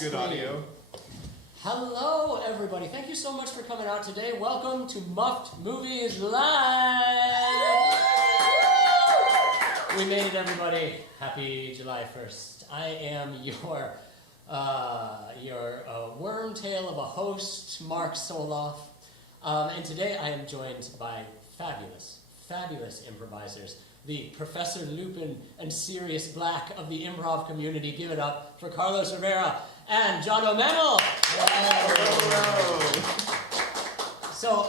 Good audio. Hello, everybody. Thank you so much for coming out today. Welcome to Muffed Movies Live. We made it, everybody. Happy July 1st. I am your wormtail of a host, Mark Soloff. And today I am joined by fabulous improvisers. The Professor Lupin and Sirius Black of the improv community. Give it up for Carlos Rivera and John O'Mennel. So,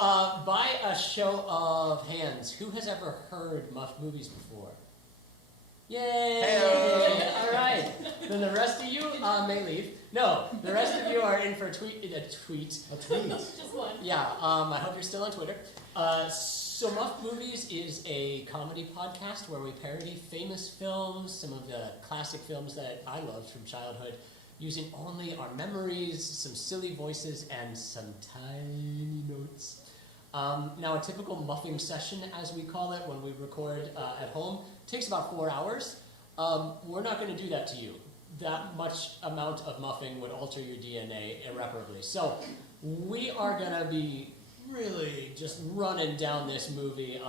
by a show of hands, who has ever heard Muffed Movies before? Yay! Hey-o. All right. Then the rest of you may leave. No, the rest of you are in for a tweet. Just one. Yeah. I hope you're still on Twitter. So Muffed Movies is a comedy podcast where we parody famous films, some of the classic films that I loved from childhood, using only our memories, some silly voices, and some tiny notes. Now, a typical muffing session, as we call it, when we record at home, takes about 4 hours. We're not going to do that to you. That much amount of muffing would alter your DNA irreparably. So we are going to be really just running down this movie.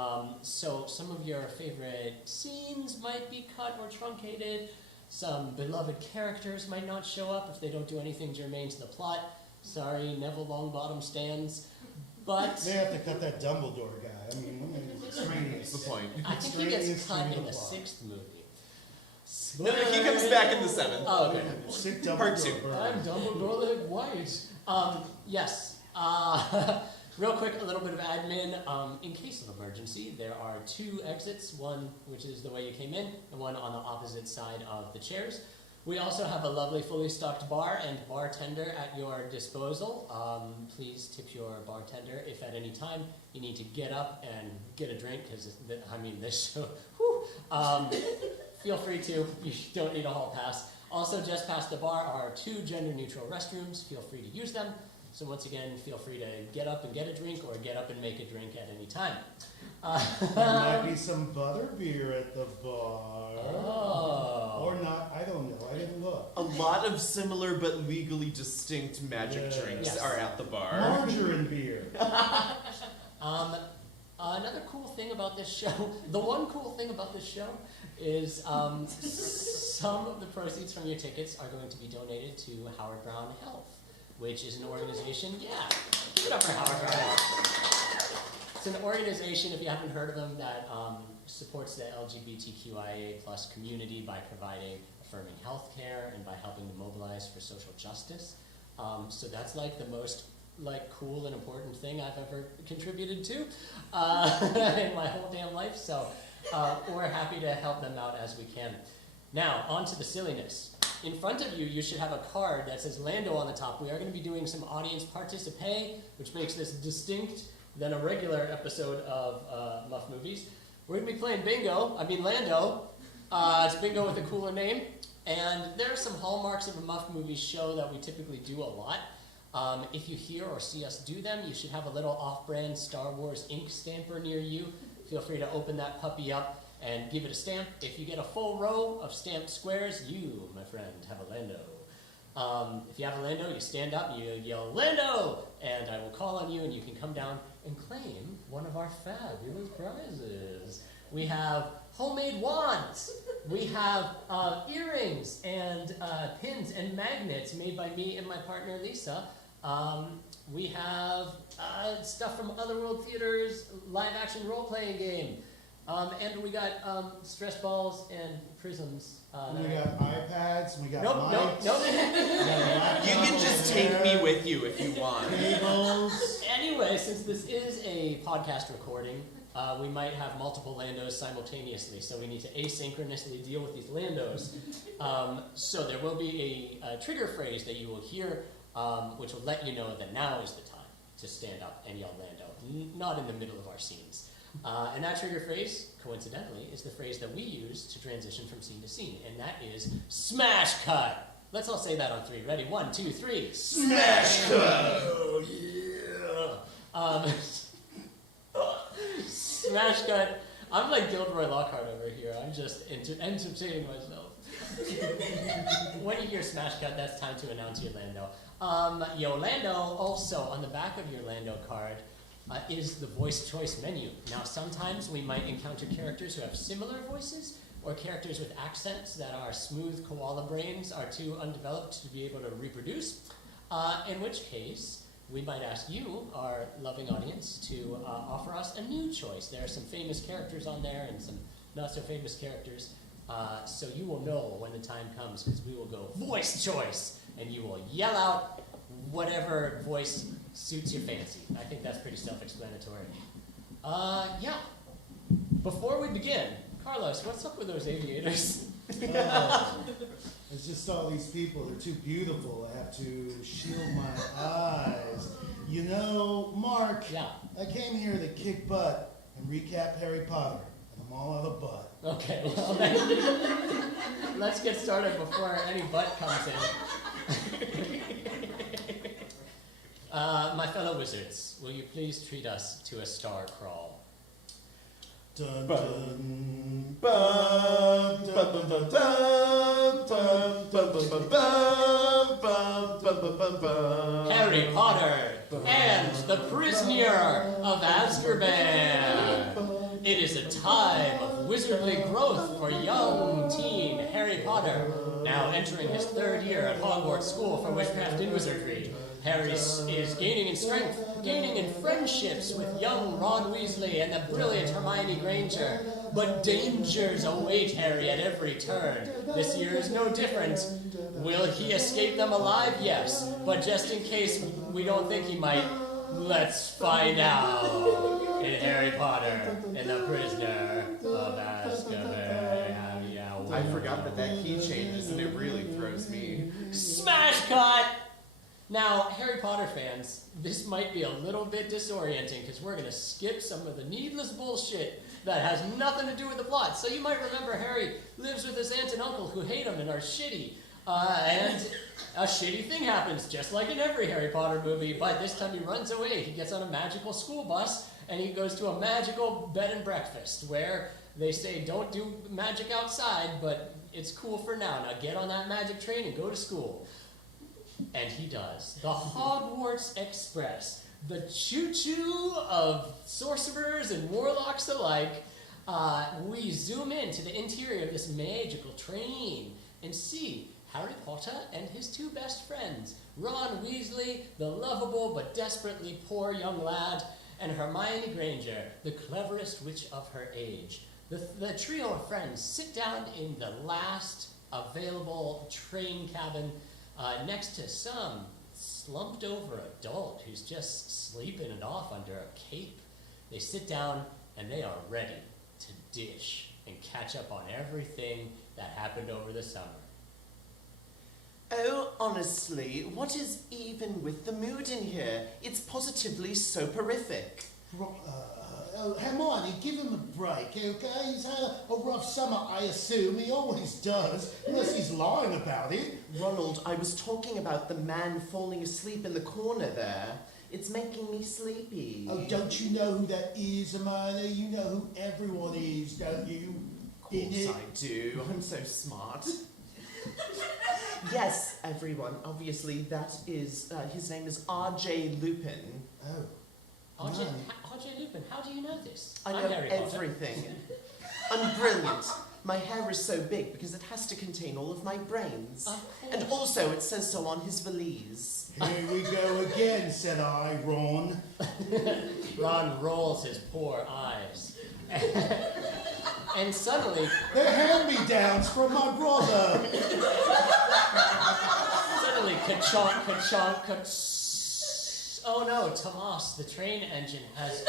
So some of your favorite scenes might be cut or truncated. Some beloved characters might not show up if they don't do anything germane to the plot. Sorry, Neville Longbottom stands. But they have to cut that Dumbledore guy. I mean, That's the point. I think he gets cut in the 6th movie. No, he comes back in the 7th. Oh, okay. Sick Part 2. I'm Dumbledore White. Yes. Real quick, a little bit of admin. In case of emergency, there are 2 exits, one which is the way you came in, and one on the opposite side of the chairs. We also have a lovely fully stocked bar and bartender at your disposal. Please tip your bartender if at any time you need to get up and get a drink, because, this show, feel free to. You don't need a hall pass. Also, just past the bar are 2 gender-neutral restrooms. Feel free to use them. So once again, feel free to get up and get a drink, or get up and make a drink at any time. There might be some butterbeer at the bar. Oh. Or not, I don't know, I didn't look. A lot of similar but legally distinct magic drinks are at the bar. Margarine beer. Another cool thing about this show, the one cool thing about this show is some of the proceeds from your tickets are going to be donated to Howard Brown Health, which is an organization, give it up for Howard Brown. It's an organization, if you haven't heard of them, that supports the LGBTQIA+ community by providing affirming health care and by helping to mobilize for social justice. So that's like the most cool and important thing I've ever contributed to in my whole damn life. So we're happy to help them out as we can. Now, on to the silliness. In front of you, you should have a card that says Lando on the top. We are going to be doing some audience participate, which makes this distinct than a regular episode of Muffed Movies. We're going to be playing bingo. Lando. It's bingo with a cooler name. And there are some hallmarks of a Muffed Movies show that we typically do a lot. If you hear or see us do them, you should have a little off-brand Star Wars ink stamper near you. Feel free to open that puppy up and give it a stamp. If you get a full row of stamped squares, you, my friend, have a Lando. If you have a Lando, you stand up, you yell, Lando! And I will call on you, and you can come down and claim one of our fabulous prizes. We have homemade wands. We have earrings and pins and magnets made by me and my partner, Lisa. We have stuff from Otherworld Theater's live-action role-playing game. And we got stress balls and prisms. We got iPads, we got Nope. You can just take me with you if you want. Cables. Anyway, since this is a podcast recording, we might have multiple Landos simultaneously, so we need to asynchronously deal with these Landos. So there will be a trigger phrase that you will hear, which will let you know that now is the time to stand up and yell Lando, not in the middle of our scenes. And that trigger phrase, coincidentally, is the phrase that we use to transition from scene to scene, and that is smash cut. Let's all say that on 3. Ready? 1, 2, 3. Smash cut! Oh, yeah! Smash cut. I'm like Gilderoy Lockhart over here. I'm just entertaining myself. When you hear smash cut, that's time to announce your Lando. Your Lando, also on the back of your Lando card, is the voice choice menu. Now, sometimes we might encounter characters who have similar voices, or characters with accents that our smooth koala brains are too undeveloped to be able to reproduce, in which case we might ask you, our loving audience, to offer us a new choice. There are some famous characters on there and some not so famous characters, so you will know when the time comes, because we will go voice choice, and you will yell out whatever voice suits your fancy. I think that's pretty self-explanatory. Yeah. Before we begin, Carlos, what's up with those aviators? It's just all these people, they're too beautiful. I have to shield my eyes. You know, Mark, Yeah. I came here to kick butt and recap Harry Potter, and I'm all out of butt. Okay, well then, let's get started before any butt comes in. My fellow wizards, will you please treat us to a star crawl? Dun, Bum, dun. bum, bum, bum, bum, bum, bum, bum, bum, bum, bum, bum. Harry Potter and the Prisoner of Azkaban. It is a time of wizardly growth for young teen Harry Potter, now entering his 3rd year at Hogwarts School for Witchcraft and Wizardry. Harry is gaining in strength, gaining in friendships with young Ron Weasley and the brilliant Hermione Granger. But dangers await Harry at every turn. This year is no different. Will he escape them alive? Yes. But just in case we don't think he might, let's find out in Harry Potter and the Prisoner of Azkaban. I forgot that key changes and it really throws me. Smash cut! Now, Harry Potter fans, this might be a little bit disorienting because we're going to skip some of the needless bullshit that has nothing to do with the plot. So you might remember Harry lives with his aunt and uncle who hate him and are shitty. And a shitty thing happens, just like in every Harry Potter movie, but this time he runs away. He gets on a magical school bus and he goes to a magical bed and breakfast where they say don't do magic outside, but it's cool for now. Now get on that magic train and go to school. And he does. The Hogwarts Express, the choo-choo of sorcerers and warlocks alike. We zoom into the interior of this magical train and see Harry Potter and his 2 best friends, Ron Weasley, the lovable but desperately poor young lad, and Hermione Granger, the cleverest witch of her age. The trio of friends sit down in the last available train cabin next to some slumped over adult who's just sleeping it off under a cape. They sit down and they are ready to dish and catch up on everything that happened over the summer. Oh, honestly, what is even with the mood in here? It's positively soporific. Hermione, give him a break, okay? He's had a rough summer, I assume. He always does, unless he's lying about it. Ronald, I was talking about the man falling asleep in the corner there. It's making me sleepy. Oh, don't you know who that is, Hermione? You know who everyone is, don't you? Of course I do. I'm so smart. Yes, everyone. Obviously, that is, his name is R.J. Lupin. Oh. R.J. Lupin, how do you know this? I I'm know Harry Potter. everything. I'm brilliant. My hair is so big because it has to contain all of my brains. And also, it says so on his valise. Here we go again, said I, Ron. Ron rolls his poor eyes. And suddenly... They're hand-me-downs from my brother. Suddenly, ka-chonk, ka-chonk, ka-chonk. Oh no, Tomas, the train engine has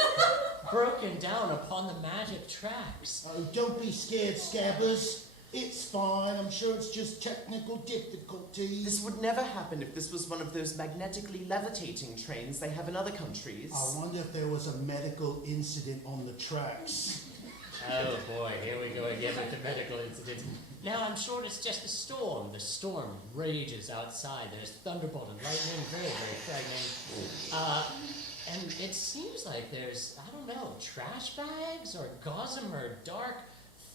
broken down upon the magic tracks. Oh, don't be scared, Scabbers. It's fine. I'm sure it's just technical difficulties. This would never happen if this was one of those magnetically levitating trains they have in other countries. I wonder if there was a medical incident on the tracks. Oh boy, here we go again with the medical incident. Now I'm sure it's just a storm. The storm rages outside. There's thunderbolt and lightning, very, very frightening. And it seems like there's, I don't know, trash bags or gossamer dark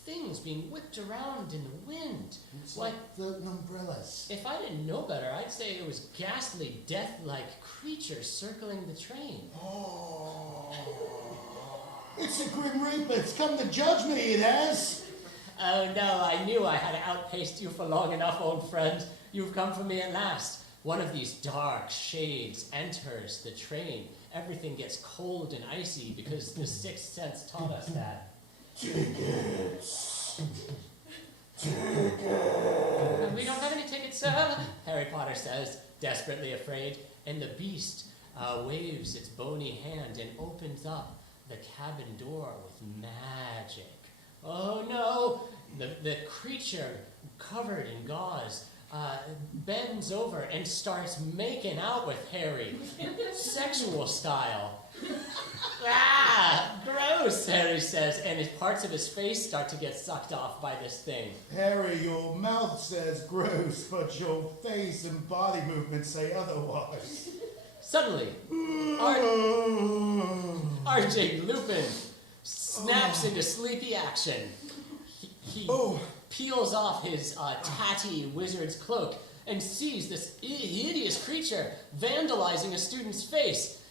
things being whipped around in the wind. It's like floating umbrellas. If I didn't know better, I'd say it was ghastly, death-like creatures circling the train. Oh. It's the Grim Reaper. It's come to judge me, it has. Oh no, I knew I had outpaced you for long enough, old friend. You've come for me at last. One of these dark shades enters the train. Everything gets cold and icy because the Sixth Sense taught us that. Tickets. We don't have any tickets, sir, Harry Potter says, desperately afraid. And the beast waves its bony hand and opens up the cabin door with magic. Oh no! The creature, covered in gauze, bends over and starts making out with Harry, sexual style. Ah, gross, Harry says, and his parts of his face start to get sucked off by this thing. Harry, your mouth says gross, but your face and body movements say otherwise. Suddenly, R.J. Lupin snaps into sleepy action. He peels off his tatty wizard's cloak and sees this hideous creature vandalizing a student's face.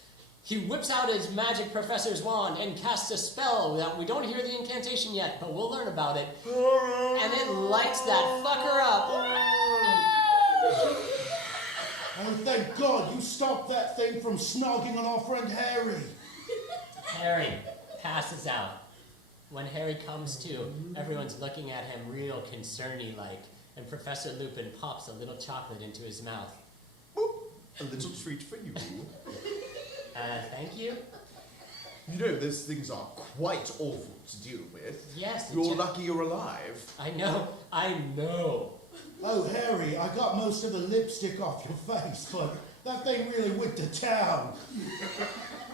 He whips out his magic professor's wand and casts a spell that we don't hear the incantation yet, but we'll learn about it. And it lights that fucker up. Oh, thank God you stopped that thing from snogging on our friend Harry. Harry passes out. When Harry comes to, everyone's looking at him real concerny-like, and Professor Lupin pops a little chocolate into his mouth. A little treat for you. Thank you. You know, those things are quite awful to deal with. Yes. You're lucky you're alive. I know. Oh, Harry, I got most of the lipstick off your face, but that thing really went to town.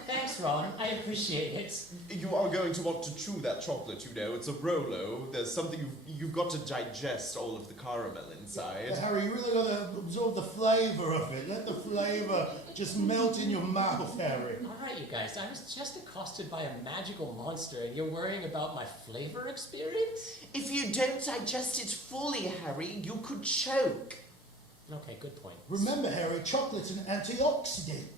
Thanks, Ron. I appreciate it. You are going to want to chew that chocolate, you know. It's a Rolo. There's something you've got to digest all of the caramel inside. But Harry, you really got to absorb the flavour of it. Let the flavour just melt in your mouth, Harry. All right, you guys. I was just accosted by a magical monster, and you're worrying about my flavor experience? If you don't digest it fully, Harry, you could choke. Okay, good point. Remember, Harry, chocolate's an antioxidant.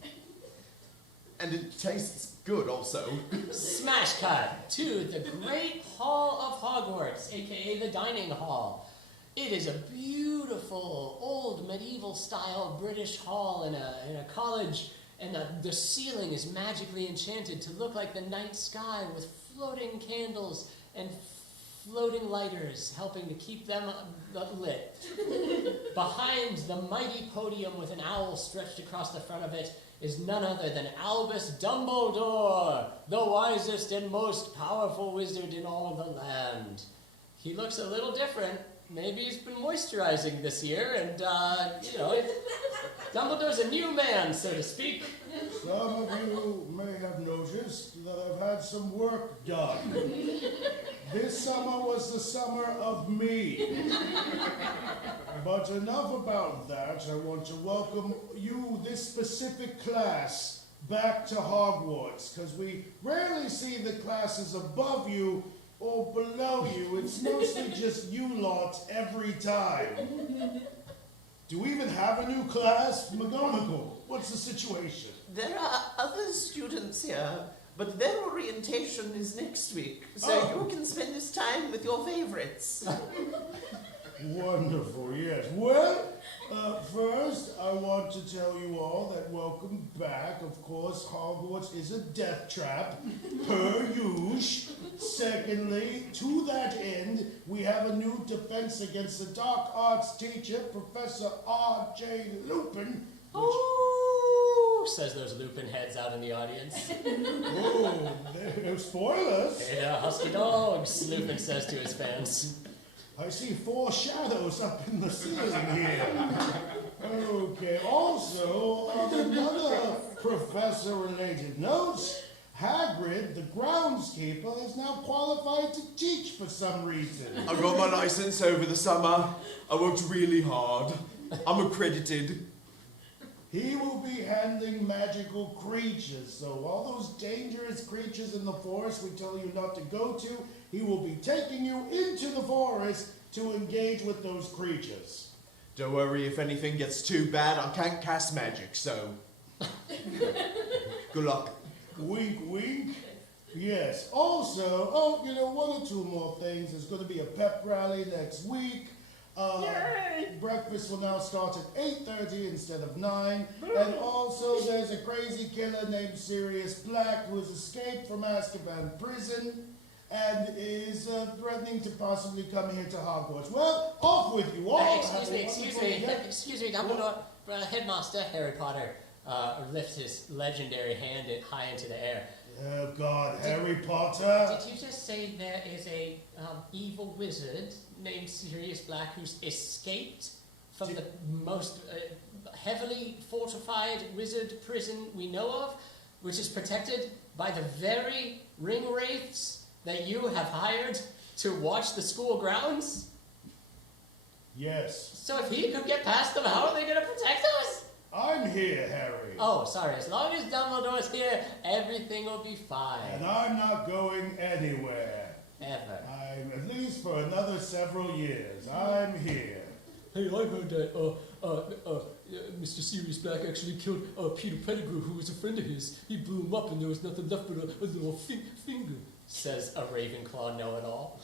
And it tastes good, also. Smash cut to the Great Hall of Hogwarts, aka the Dining Hall. It is a beautiful, old, medieval-style British hall in a college, and the ceiling is magically enchanted to look like the night sky with floating candles and floating lighters helping to keep them lit. Behind the mighty podium with an owl stretched across the front of it is none other than Albus Dumbledore, the wisest and most powerful wizard in all the land. He looks a little different. Maybe he's been moisturizing this year, and, Dumbledore's a new man, so to speak. So Some of you may have noticed that I've had some work done. This summer was the summer of me. But enough about that. I want to welcome you, this specific class, back to Hogwarts, because we rarely see the classes above you or below you. It's mostly just you lot every time. Do we even have a new class? McGonagall, what's the situation? There are other students here, but their orientation is next week, so you can spend this time with your favorites. Wonderful, yes. Well, first, I want to tell you all that welcome back. Of course, Hogwarts is a death trap, per usual. Secondly, to that end, we have a new defense against the dark arts teacher, Professor R.J. Lupin. Oh, says those Lupin heads out in the audience. Oh, no spoilers. Hey there, husky dogs, Lupin says to his fans. I see 4 shadows up in the ceiling here. Okay, also, on another professor-related note, Hagrid, the groundskeeper, is now qualified to teach for some reason. I got my license over the summer. I worked really hard. I'm accredited. He will be handling magical creatures, so all those dangerous creatures in the forest we tell you not to go to, he will be taking you into the forest to engage with those creatures. Don't worry, if anything gets too bad, I can't cast magic, so... Good luck. Wink, wink. Yes. Also, one or two more things. There's going to be a pep rally next week. Breakfast will now start at 8:30 instead of 9. And also, there's a crazy killer named Sirius Black who has escaped from Azkaban prison and is threatening to possibly come here to Hogwarts. Well, off with you all. Excuse me, Dumbledore. Headmaster Harry Potter lifts his legendary hand high into the air. Oh, God, Harry Potter. Did you just say there is a evil wizard named Sirius Black who's escaped from the most heavily fortified wizard prison we know of, which is protected by the very ring wraiths that you have hired to watch the school grounds? Yes. So if he could get past them, how are they going to protect us? I'm here, Harry. Oh, sorry. As long as Dumbledore's here, everything will be fine. And I'm not going anywhere. Ever. I'm at least for another several years. I'm here. Hey, I heard that Mr. Sirius Black actually killed Peter Pettigrew, who was a friend of his. He blew him up and there was nothing left but a little finger. Says a Ravenclaw know-it-all.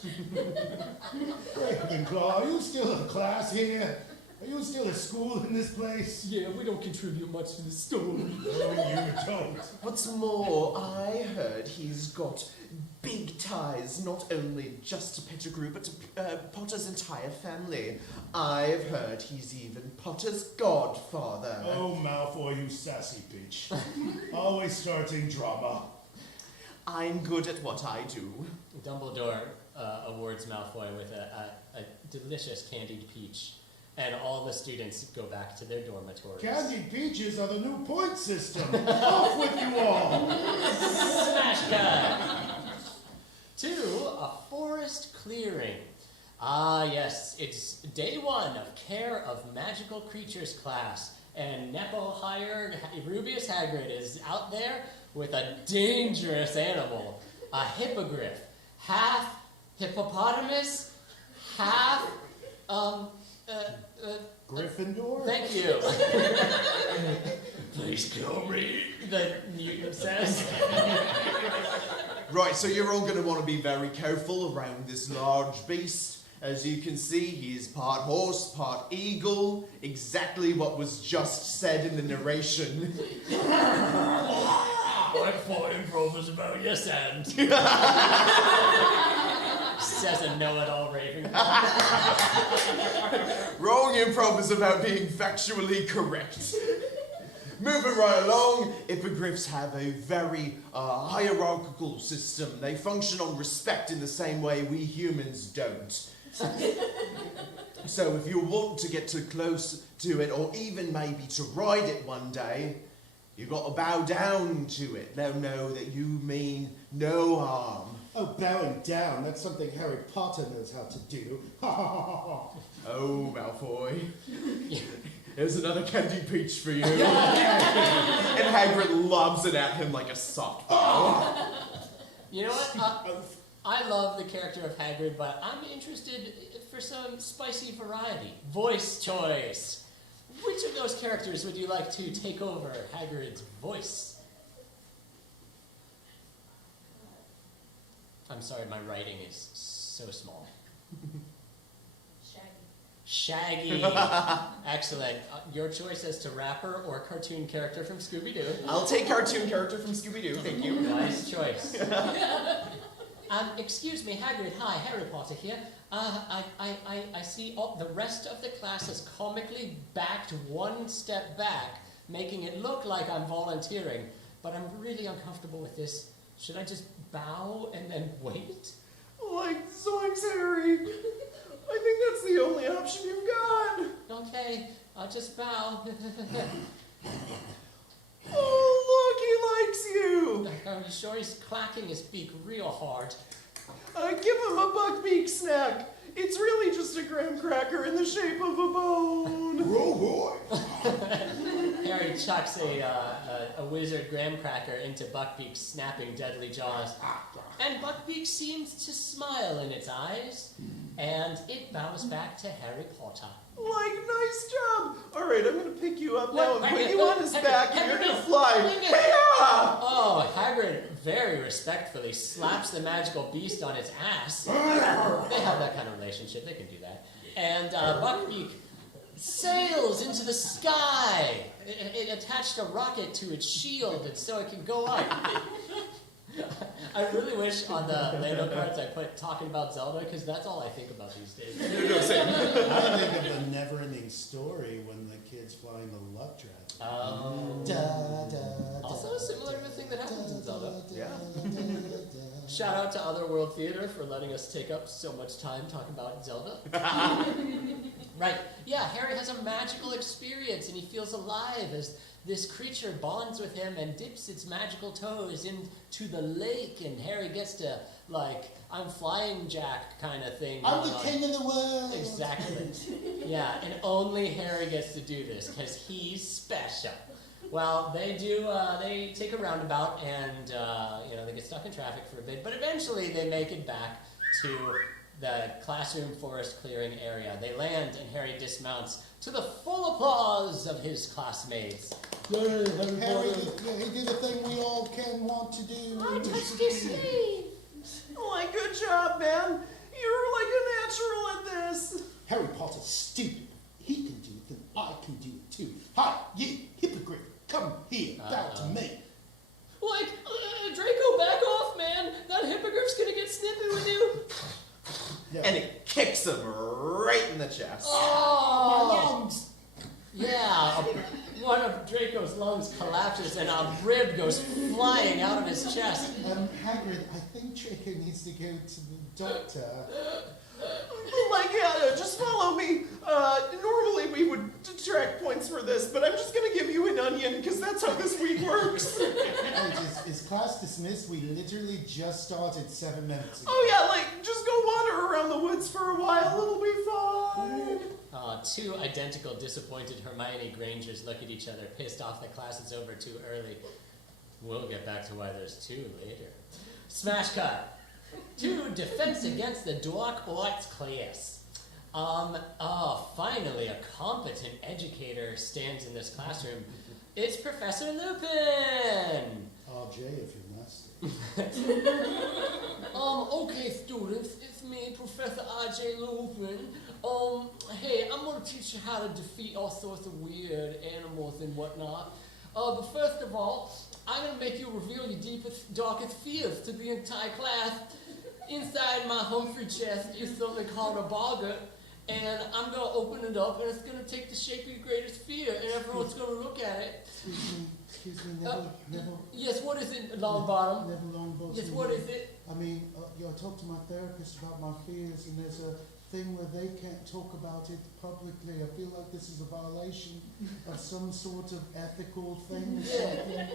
Ravenclaw, are you still a class here? Are you still at school in this place? Yeah, we don't contribute much to the story. No, you don't. What's more, I heard he's got big ties, not only just to Pettigrew, but to Potter's entire family. I've heard he's even Potter's godfather. Oh, Malfoy, you sassy bitch. Always starting drama. I'm good at what I do. Dumbledore awards Malfoy with a delicious candied peach. And all the students go back to their dormitories. Candied peaches are the new point system. Off with you all. Smash cut! To a forest clearing. Ah, yes, it's day 1 of Care of Magical Creatures class. And Nepo-hired Rubius Hagrid is out there with a dangerous animal. A hippogriff. Half hippopotamus, half, Gryffindor? Thank you. Please kill me, the mutant says. Right, so you're all going to want to be very careful around this large beast. As you can see, he is part horse, part eagle. Exactly what was just said in the narration. I thought improv was about yes and. Says a know-it-all Ravenclaw. Wrong improv is about being factually correct. Moving right along, hippogriffs have a very hierarchical system. They function on respect in the same way we humans don't. So if you want to get too close to it, or even maybe to ride it one day, You got to bow down to it. Let them know that you mean no harm. Oh, bowing down, that's something Harry Potter knows how to do. Oh, Malfoy. Here's another candy peach for you. And Hagrid lobs it at him like a softball. You know what? I love the character of Hagrid, but I'm interested for some spicy variety. Voice choice. Which of those characters would you like to take over Hagrid's voice? I'm sorry, my writing is so small. Shaggy. Excellent. Your choice as to rapper or cartoon character from Scooby-Doo. I'll take cartoon character from Scooby-Doo, thank you. Nice choice. Excuse me, Hagrid. Hi, Harry Potter here. I see the rest of the class is comically backed one step back, making it look like I'm volunteering, but I'm really uncomfortable with this. Should I just bow and then wait? Like zoinks, Harry. I think that's the only option you've got. Okay, I'll just bow. Oh, look, he likes you. Are you sure he's clacking his beak real hard? Give him a buckbeak snack. It's really just a graham cracker in the shape of a bone. Oh boy! Harry chucks a wizard graham cracker into Buckbeak's snapping deadly jaws. And Buckbeak seems to smile in its eyes, and it bows back to Harry Potter. Like, nice job. All right, I'm going to pick you up now and Hagrid, put you on his back, and you're Hagrid, going to fly. Hagrid. Hey-ah! Oh, Hagrid very respectfully slaps the magical beast on its ass. They have that kind of relationship. They can do that. And Buckbeak sails into the sky. It attached a rocket to its shield, and so it can go up. I really wish on the Lego cards I put talking about Zelda, because that's all I think about these days. I think of the never-ending story when the kid's flying the luck dragon. Also similar to the thing that happens in Zelda. Yeah. Shout out to Otherworld Theater for letting us take up so much time talking about Zelda. Right. Yeah, Harry has a magical experience and he feels alive as this creature bonds with him and dips its magical toes into the lake, and Harry gets to, like, I'm flying Jack kind of thing. I'm the king of the world! Exactly. Yeah, and only Harry gets to do this because he's special. Well, they do, they take a roundabout and, they get stuck in traffic for a bit, but eventually they make it back to the classroom forest clearing area. They land and Harry dismounts to the full applause of his classmates. Harry, he did a thing we all can want to do. I touched his sleeve. Like, good job, man. You're like a natural at this. Harry Potter's stupid. He can do it, then I can do it too. Hi, you hypocrite. Come here, bow to me. Draco, back off, man. That hippogriff's gonna get snippy with you. Yeah. And it kicks him right in the chest. Oh, my lungs. Yeah, one of Draco's lungs collapses and a rib goes flying out of his chest. Hagrid, I think Draco needs to go to the doctor. Just follow me. Normally we would detract points for this, but I'm just gonna give you an onion because that's how this week works. Wait, is class dismissed? We literally just started 7 minutes ago. Oh yeah, just go wander around the woods for a while. It'll be fine. Two identical, disappointed Hermione Grangers look at each other, pissed off that class is over too early. We'll get back to why there's two later. Smash cut. To defense against the Dark Arts class. Finally a competent educator stands in this classroom. It's Professor Lupin! RJ, if you're nasty. Okay, students, it's me, Professor R.J. Lupin. Hey, I'm gonna teach you how to defeat all sorts of weird animals and whatnot. But first of all, I'm gonna make you reveal your deepest, darkest fears to the entire class. Inside my Humphrey chest is something called a bogger, and I'm gonna open it up, and it's gonna take the shape of your greatest fear, and everyone's gonna look at it. Excuse me, Neville. Yes, what is it, Longbottom? Neville Longbottom. Yes, what is it? I mean, I talked to my therapist about my fears, and there's a thing where they can't talk about it publicly. I feel like this is a violation of some sort of ethical thing or something.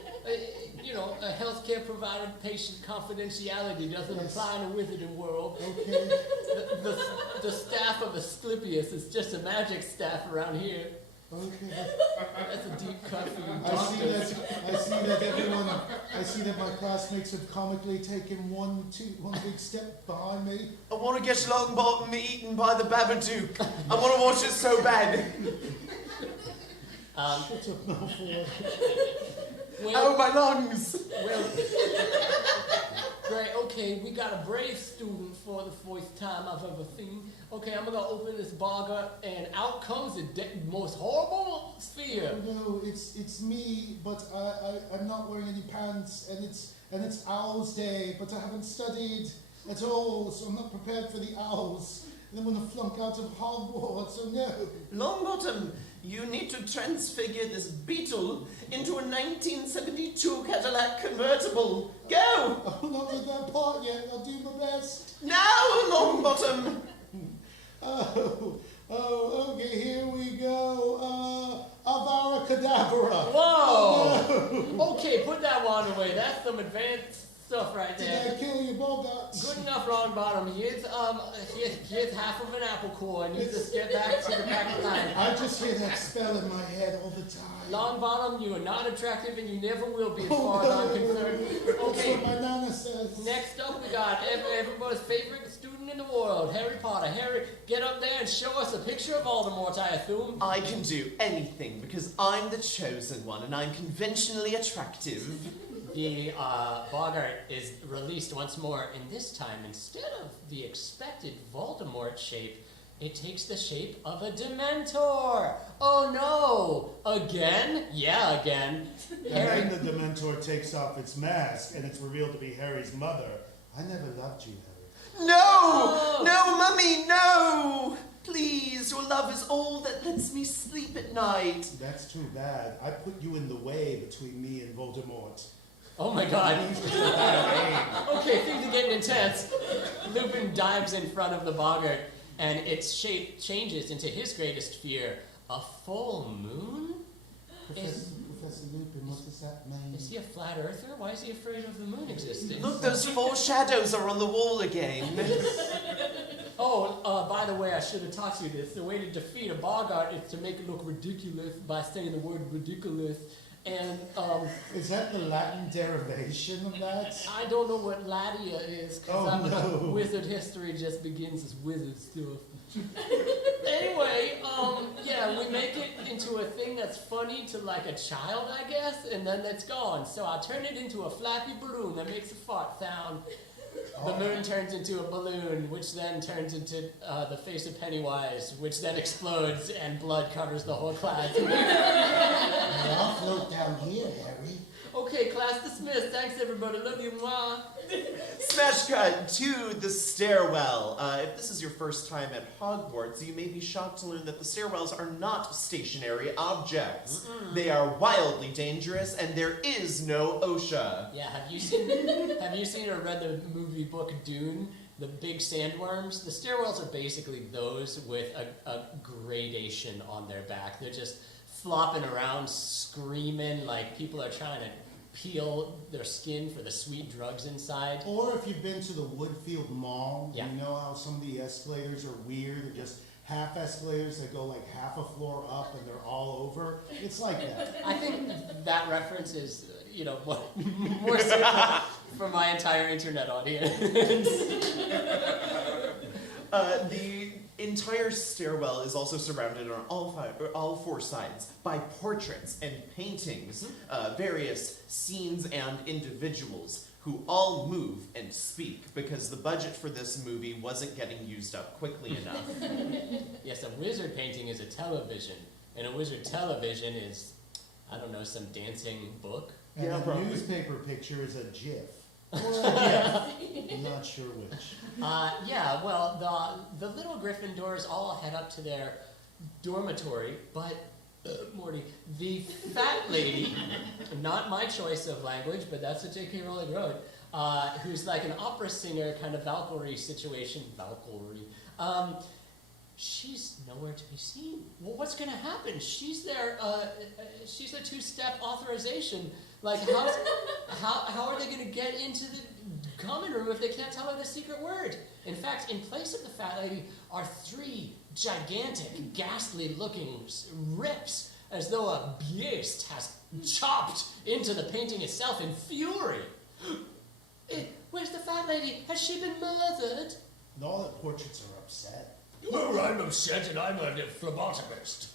You know, a healthcare provider patient confidentiality doesn't Yes. apply in a wizarding world. Okay. The staff of Asclepius is just a magic staff around here. Okay. That's a deep cut for you I see doctors. I see that my classmates have comically taken one big step behind me. I want to get Longbottom eaten by the Babadook. I want to watch it so bad. Shut up, Malfoy. Oh, my lungs! Well, great, okay, we got a brave student for the first time I've ever seen. Okay, I'm gonna open this bogger, and out comes the most horrible sphere. Oh, no, it's me, but I'm not wearing any pants, and it's Owl's Day, but I haven't studied at all, so I'm not prepared for the owls. And I'm gonna flunk out of Hogwarts, so no. Longbottom, you need to transfigure this beetle into a 1972 Cadillac convertible. Go! I'm not at that part yet, I'll do my best. Now, Longbottom! Oh, okay, here we go. Avara Kedavra. Whoa! Okay, put that wand away. That's some advanced stuff right Did there. I kill you, Bogart? Good enough, Longbottom. Here's half of an apple core, and you just get back to the back line. I just hear that spell in my head all the time. Longbottom, you are not attractive, and you never will be, as Oh, far as I'm no. concerned. That's Okay. what my nana says. Next up, we got everybody's favorite student in the world, Harry Potter. Harry, get up there and show us a picture of Voldemort, I assume. I can do anything because I'm the chosen one and I'm conventionally attractive. The Boggart is released once more, and this time, instead of the expected Voldemort shape, it takes the shape of a Dementor. Oh no! Again? Yeah, again. And then the Dementor takes off its mask, and it's revealed to be Harry's mother. I never loved you, Harry. No! Oh. No, Mummy, no! Please, your love is all that lets me sleep at night. That's too bad. I put you in the way between me and Voldemort. Oh my god. Okay, things are getting intense. Lupin dives in front of the Boggart, and its shape changes into his greatest fear, a full moon? Professor Lupin, what does that mean? Is he a flat earther? Why is he afraid of the moon existing? Look, those 4 shadows are on the wall again. Oh, by the way, I should have taught you this. The way to defeat a Boggart is to make it look ridiculous by saying the word ridiculous. And, Is that the Latin derivation of that? I don't know what Latia is, Oh, because no. wizard history just begins as wizard stuff. Anyway, yeah, we make it into a thing that's funny to like a child, I guess, and then it's gone. So I turn it into a flappy balloon that makes a fart sound. The moon turns into a balloon, which then turns into the face of Pennywise, which then explodes and blood covers the whole class. Well, I'll float down here, Harry. Okay, class dismissed. Thanks, everybody. Love you, mwah. Smash cut to the stairwell. If this is your first time at Hogwarts, you may be shocked to learn that the stairwells are not stationary objects. They are wildly dangerous, and there is no OSHA. Yeah, have you seen or read the movie book Dune? The big sandworms? The stairwells are basically those with a gradation on their back. They're just flopping around, screaming like people are trying to peel their skin for the sweet drugs inside. Or if you've been to the Woodfield Mall, Yeah. you know how some of the escalators are weird. They're just half escalators that go like half a floor up and they're all over. It's like that. I think that reference is, more suitable for my entire internet audience. The entire stairwell is also surrounded on all 4 sides by portraits and paintings, various scenes and individuals who all move and speak because the budget for this movie wasn't getting used up quickly enough. Yes, a wizard painting is a television, and a wizard television is, I don't know, some dancing book. And Yeah, the probably. newspaper picture is a GIF. Or a GIF. I'm not sure which. Yeah, well, the little Gryffindors all head up to their dormitory, but, Morty, the fat lady, not my choice of language, but that's what J.K. Rowling wrote, who's like an opera singer kind of Valkyrie situation, she's nowhere to be seen. Well, what's going to happen? She's their two-step authorization. Like, how are they going to get into the common room if they can't tell her the secret word? In fact, in place of the fat lady are 3 gigantic, ghastly-looking rips, as though a beast has chopped into the painting itself in fury. Where's the fat lady? Has she been murdered? And all the portraits are upset. Well, I'm upset and I'm a phlebotomist.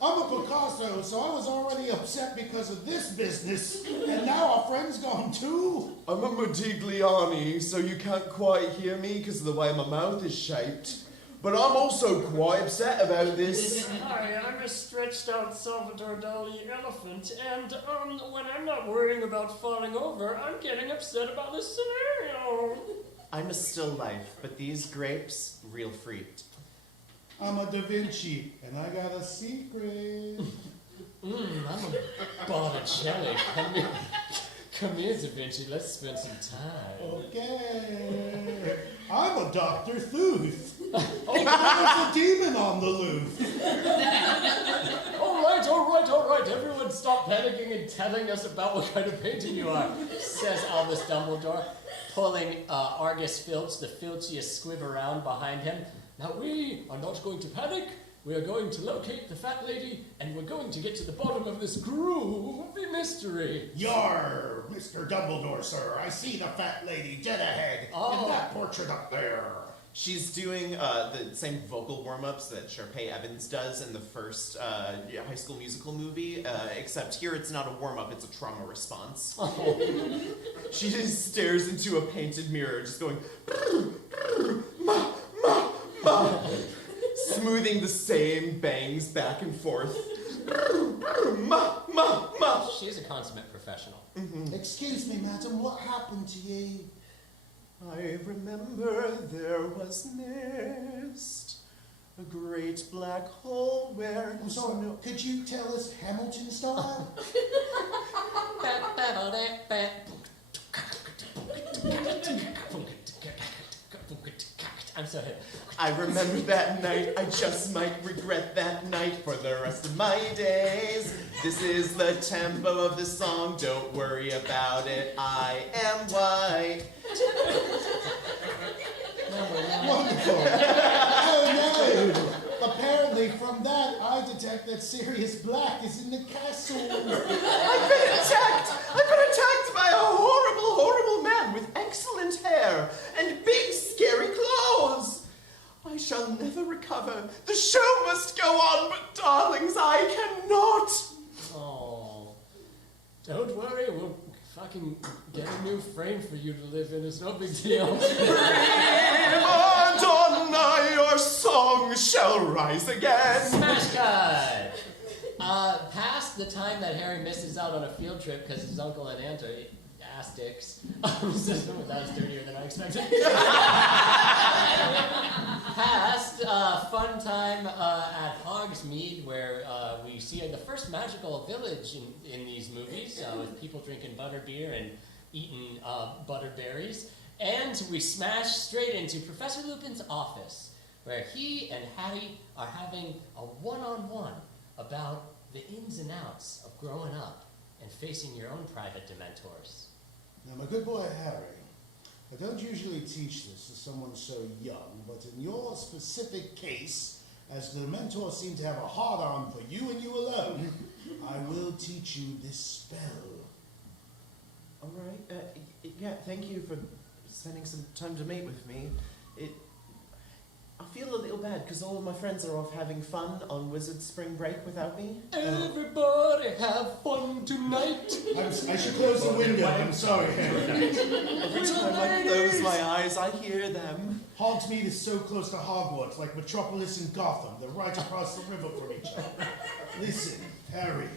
I'm a Picasso, so I was already upset because of this business, and now our friend's gone too. I'm a Modigliani, so you can't quite hear me because of the way my mouth is shaped. But I'm also quite upset about this. Hi, I'm a stretched out Salvador Dali elephant, and when I'm not worrying about falling over, I'm getting upset about this scenario. I'm a still life, but these grapes, real fruit. I'm a Da Vinci, and I got a secret. I'm a Botticelli. Come here, Da Vinci, let's spend some time. Okay. I'm a Dr. Thuth. Oh, there's a demon on the loose. All right, everyone stop panicking and telling us about what kind of painting you are, Says Albus Dumbledore, pulling Argus Filch, the filchiest squib around behind him. Now we are not going to panic. We are going to locate the fat lady, and we're going to get to the bottom of this groovy mystery. Yar, Mr. Dumbledore, sir. I see the fat lady dead ahead in that portrait up there. She's doing the same vocal warm-ups that Sharpay Evans does in the first High School Musical movie, except here it's not a warm-up, it's a trauma response. She just stares into a painted mirror, just going, ma, ma, ma, smoothing the same bangs back and forth. Ma, ma, ma. She's a consummate professional. Excuse me, madam, what happened to you? I remember there was mist, a great black hole where... I'm sorry, could you tell us Hamilton style? I'm so hip. I remember that night, I just might regret that night for the rest of my days. This is the tempo of the song, don't worry about it, I am white. Wonderful. Oh no! Apparently from that I detect that Sirius Black is in the castle. I've been attacked by a horrible, horrible man with excellent hair and big scary claws. I shall never recover. The show must go on, but darlings, I cannot. Oh, don't worry, we'll fucking get a new frame for you to live in. It's no big deal. Madonna, your song shall rise again. Smash cut! Past the time that Harry misses out on a field trip because his uncle and aunt are ass dicks. That was dirtier than I expected. Past fun time at Hogsmeade, where we see the first magical village in these movies, with people drinking butterbeer and eating butterberries. And we smash straight into Professor Lupin's office, where he and Hattie are having a one-on-one about the ins and outs of growing up and facing your own private dementors. Now, my good boy Harry, I don't usually teach this to someone so young, but in your specific case, as the mentors seem to have a hard-on for you and you alone, I will teach you this spell. All right. Yeah, thank you for spending some time to meet with me. I feel a little bad because all of my friends are off having fun on Wizard Spring Break without me. Everybody have fun tonight. I should close the window. I'm sorry, Harry. Every time I close my eyes, I hear them. Hogsmeade is so close to Hogwarts, like Metropolis and Gotham. They're right across the river from each other. Listen, Harry,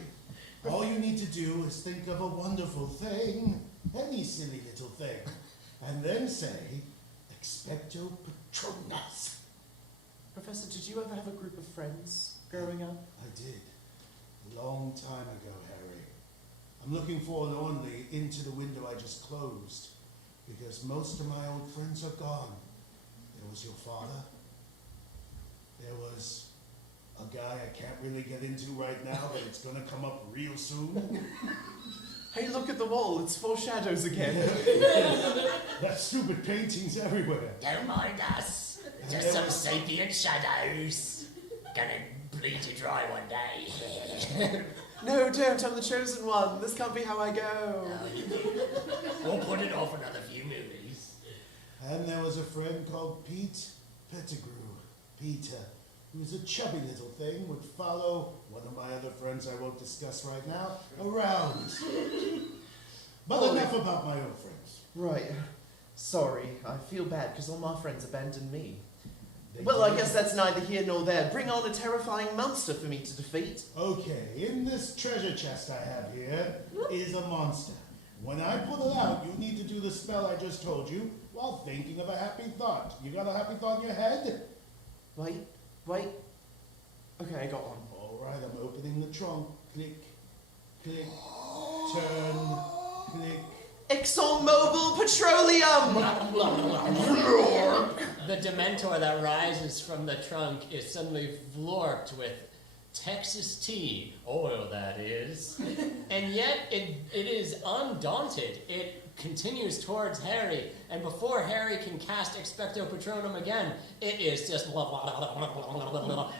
all you need to do is think of a wonderful thing, any silly little thing, and then say, Expecto Patronus. Professor, did you ever have a group of friends growing up? I did. A long time ago, Harry. I'm looking forlornly into the window I just closed, because most of my old friends are gone. There was your father, There was a guy I can't really get into right now, but it's gonna come up real soon. Hey, look at the wall. It's foreshadows again. That stupid painting's everywhere. Don't mind us. Just some sapient shadows. Gonna bleed you dry one day. No, don't. I'm the chosen one. This can't be how I go. We'll put it off another few movies. And there was a friend called Pete Pettigrew. Peter. He was a chubby little thing, would follow one of my other friends I won't discuss right now around. But enough about my own friends. Right. Sorry, I feel bad because all my friends abandoned me. They Well, I did. guess that's neither here nor there. Bring on a terrifying monster for me to defeat. Okay, in this treasure chest I have here is a monster. When I pull it out, you need to do the spell I just told you while thinking of a happy thought. You got a happy thought in your head? Wait. Okay, I got one. All right, I'm opening the trunk. Click, click, turn, click. ExxonMobil Petroleum! The Dementor that rises from the trunk is suddenly florped with Texas tea, oil that is. And yet it is undaunted. It continues towards Harry, and before Harry can cast Expecto Patronum again, it is just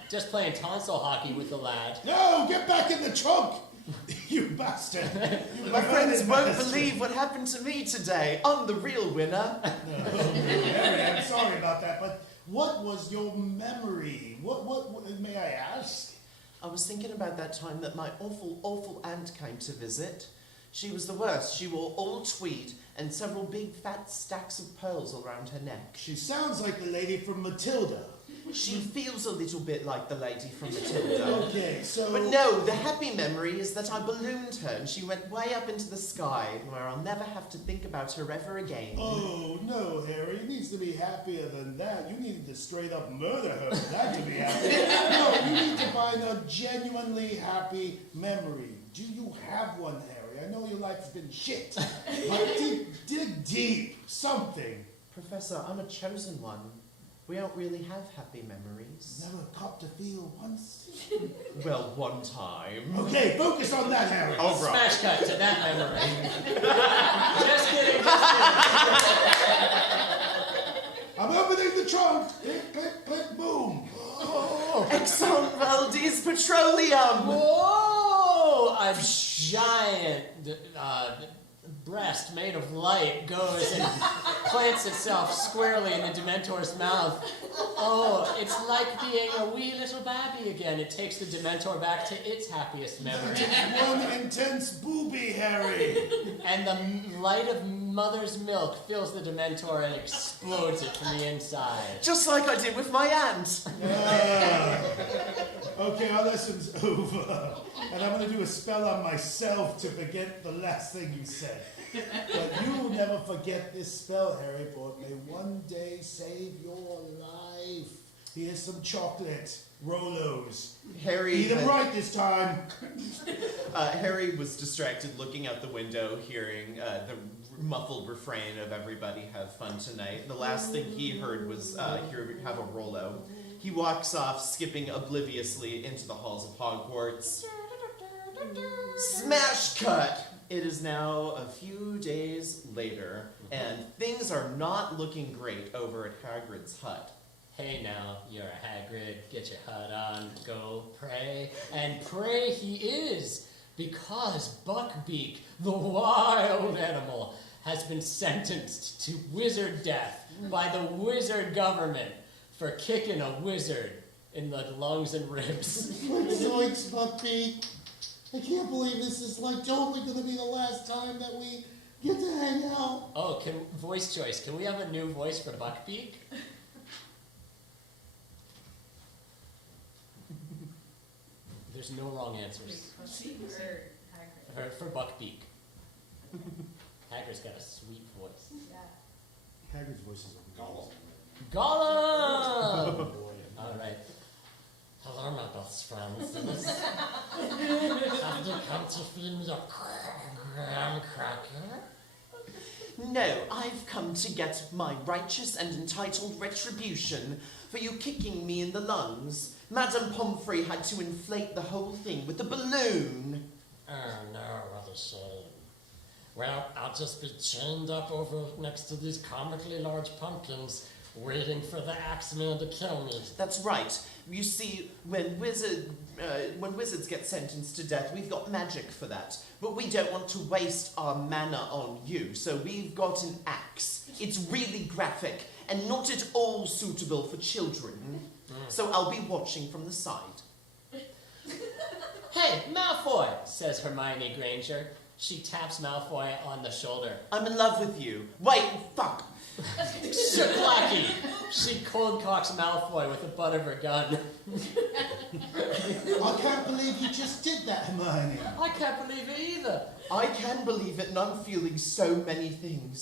just playing tonsil hockey with the lad. No, get back in the trunk! You bastard! You My friends murdered won't bastard. believe what happened to me today. I'm the real winner. No, Harry, I'm sorry about that, but what was your memory? What may I ask? I was thinking about that time that my awful aunt came to visit. She was the worst. She wore all tweed and several big fat stacks of pearls around her neck. She sounds like the lady from Matilda. She feels a little bit like the lady from Matilda. Okay, so... But no, the happy memory is that I ballooned her and she went way up into the sky where I'll never have to think about her ever again. Oh, no, Harry. It needs to be happier than that. You needed to straight up murder her for that to be happy. No, you need to find a genuinely happy memory. Do you have one, Harry? I know your life's been shit. But dig deep. Something. Professor, I'm a chosen one. We don't really have happy memories. Never copped a feel once? Well, one time. Okay, focus on that, Harry. Oh, right. Smash cut to that memory. Just kidding. I'm opening the trunk. Click, click, click, boom. Exxon Valdez Petroleum! Whoa! A giant breast made of light goes and plants itself squarely in the Dementor's mouth. Oh, it's like being a wee little babby again. It takes the Dementor back to its happiest memory. One intense booby, Harry. And the light of mother's milk fills the Dementor and explodes it from the inside. Just like I did with my aunt. Okay, our lesson's over. And I'm going to do a spell on myself to forget the last thing you said. But you never forget this spell, Harry, for it may one day save your life. Here's some chocolate. Rolos. Harry Eat them right this time. Harry was distracted looking out the window, hearing the muffled refrain of "Everybody have fun tonight." The last thing he heard was "Here, have a Rolo." He walks off, skipping obliviously into the halls of Hogwarts. Smash cut! It is now a few days later, and things are not looking great over at Hagrid's hut. Hey now, you're a Hagrid, get your hut on, go pray, and pray he is, because Buckbeak, the wild animal, has been sentenced to wizard death by the wizard government for kicking a wizard in the lungs and ribs. Zoinks, Buckbeak. I can't believe this is like totally going to be the last time that we get to hang out. Oh, voice choice, can we have a new voice for Buckbeak? There's no wrong answers. For Buckbeak. Hagrid's got a sweet voice. Hagrid's voice is amazing. Gollum! Oh, boy. Alright. Hello, my best friends. Have you come to feed me a graham cracker? No, I've come to get my righteous and entitled retribution for you kicking me in the lungs. Madame Pomfrey had to inflate the whole thing with a balloon. Oh no, what a shame. Well, I'll just be chained up over next to these comically large pumpkins, waiting for the Axeman to kill me. That's right. You see, when wizards get sentenced to death, we've got magic for that. But we don't want to waste our mana on you, so we've got an axe. It's really graphic and not at all suitable for children. So I'll be watching from the side. Hey, Malfoy, says Hermione Granger. She taps Malfoy on the shoulder. I'm in love with you. Wait, fuck. Shaklacky! She cold cocks Malfoy with the butt of her gun. I can't believe you just did that, Hermione. I can't believe it either. I can believe it, and I'm feeling so many things.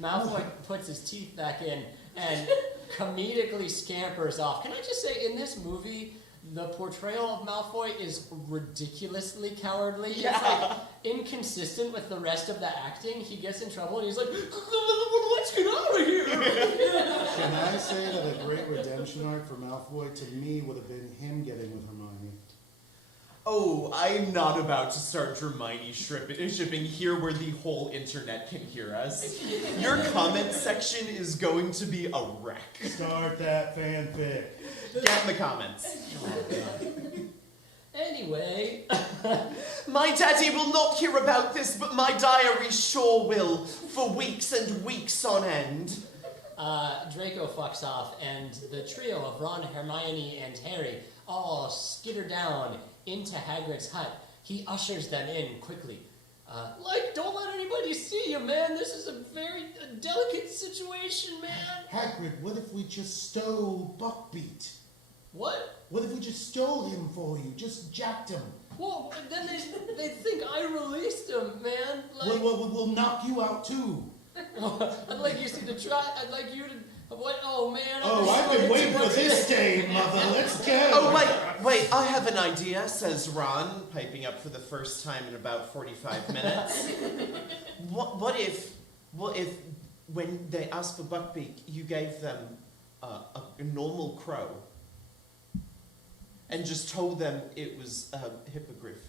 Malfoy puts his teeth back in and comedically scampers off. Can I just say, in this movie, the portrayal of Malfoy is ridiculously cowardly. It's like inconsistent with the rest of the acting. He gets in trouble and he's like, let's get out of here. Can I say that a great redemption arc for Malfoy to me would have been him getting with Hermione? Oh, I'm not about to start Hermione shipping here where the whole internet can hear us. Your comment section is going to be a wreck. Start that fanfic. Get in the comments. Anyway, My daddy will not hear about this, but my diary sure will, for weeks and weeks on end. Draco fucks off, and the trio of Ron, Hermione, and Harry all skitter down into Hagrid's hut. He ushers them in quickly. Don't let anybody see you, man. This is a very delicate situation, man. Hagrid, what if we just stole Buckbeat? What? What if we just stole him for you? Just jacked him? Well, then they think I released him, man. Like, We'll knock you out too. I'd like you to try. I'd like you to. What? Oh man. Oh, I've been waiting for this day, mother. Let's go. Oh, wait, I have an idea, says Ron, piping up for the first time in about 45 minutes. What if when they asked for Buckbeak, you gave them a normal crow and just told them it was a hippogriff?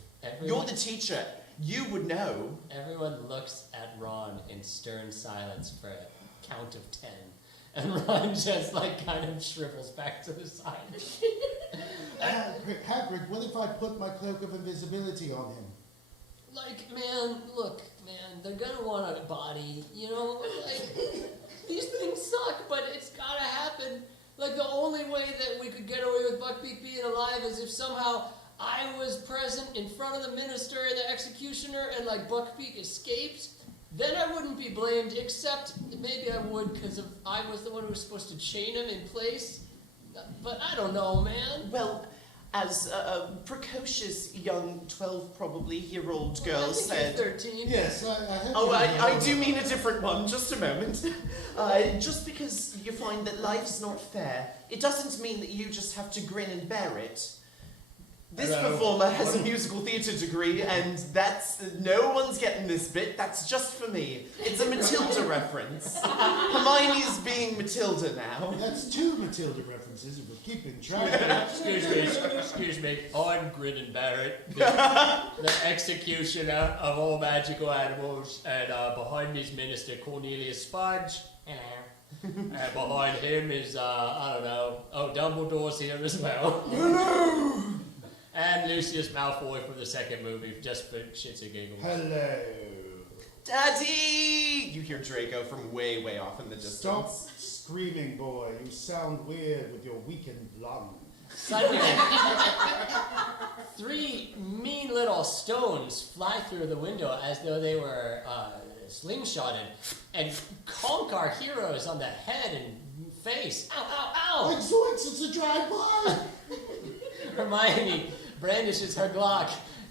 You're the teacher. You would know. Everyone looks at Ron in stern silence for a count of 10. And Ron just kind of shrivels back to the side. Hagrid, what if I put my cloak of invisibility on him? Look, they're gonna want a body, these things suck, but it's gotta happen. The only way that we could get away with Buckbeak being alive is if somehow I was present in front of the minister and the executioner and Buckbeak escaped. Then I wouldn't be blamed, except maybe I would because I was the one who was supposed to chain him in place. But I don't know, man. Well, as a precocious young 12-probably-year-old girl I think said... you're 13. Yes, I have. Oh, I do mean a different one. Just a moment. Just because you find that life's not fair, it doesn't mean that you just have to grin and bear it. This performer has a musical theatre degree, and no one's getting this bit. That's just for me. It's a Matilda reference. Hermione's being Matilda now. That's two Matilda references if we're keeping track. Excuse me. I'm Grin Barrett, the executioner of all magical animals, and behind me is Minister Cornelius Sponge. And behind him is, Dumbledore's here as well. Hello! And Lucius Malfoy from the second movie, just for shits and giggles. Hello. Daddy! You hear Draco from way, way off in the distance. Stop screaming, boy. You sound weird with your weakened lungs. Suddenly, 3 mean little stones fly through the window as though they were slingshotted and conk our heroes on the head and face. Ow, ow, ow! Zoinks, it's a drive-by! Hermione brandishes her Glock.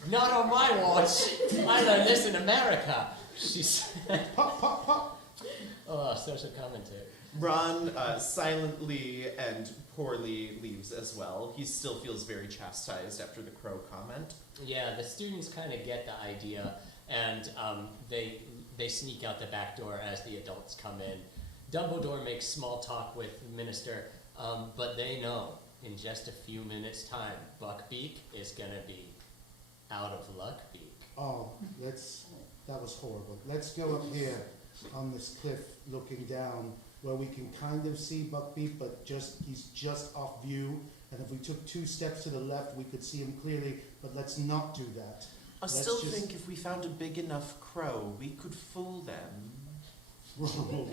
Not on my watch. I learned this in America. She said. Pop, pop, pop. Oh, social commentary. Ron silently and poorly leaves as well. He still feels very chastised after the crow comment. Yeah, the students kind of get the idea, and they they sneak out the back door as the adults come in. Dumbledore makes small talk with the minister, but they know in just a few minutes' time, Buckbeak is gonna be out of Luckbeak. Oh, that was horrible. Let's go up here on this cliff looking down where we can kind of see Buckbeak, but he's just off view. And if we took 2 steps to the left, we could see him clearly, but let's not do that. I still think if we found a big enough crow, we could fool them. Oh,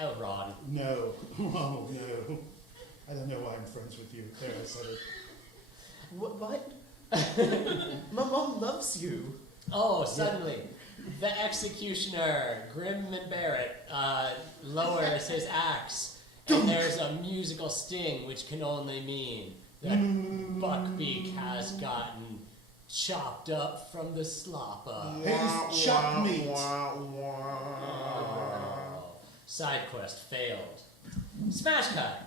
Oh, Ron. no. Oh, no. I don't know why I'm friends with you. There, I said it. What? My mom loves you. Oh, suddenly, the executioner, Grim and Barrett, lowers his axe, and there's a musical sting, which can only mean that Buckbeak has gotten chopped up from the slopper. He's chopped meat. Side quest failed. Smash cut.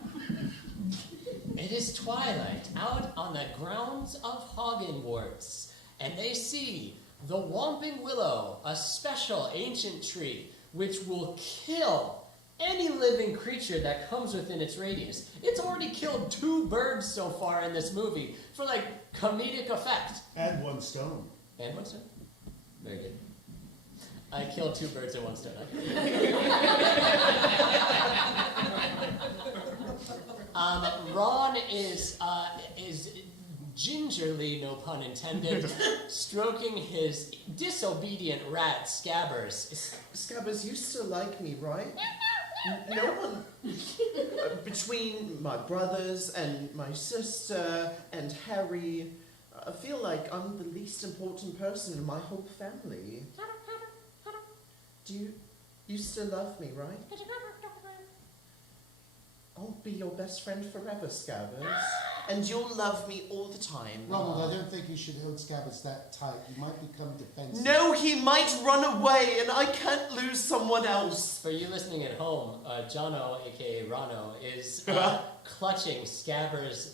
It is twilight out on the grounds of Hogwarts, and they see the Whomping Willow, a special ancient tree which will kill any living creature that comes within its radius. It's already killed 2 birds so far in this movie for like comedic effect. And 1 stone. And 1 stone? Very good. I killed 2 birds in 1 stone. Ron is gingerly, no pun intended, stroking his disobedient rat Scabbers. Scabbers used to like me, right? No one... between my brothers and my sister and Harry, I feel like I'm the least important person in my whole family. You still love me, right? I'll be your best friend forever, Scabbers. And you'll love me all the time. Ronald, I don't think you should hold Scabbers that tight. You might become defensive. No, he might run away, and I can't lose someone else. For you listening at home, Jono, aka Rano, is clutching Scabbers'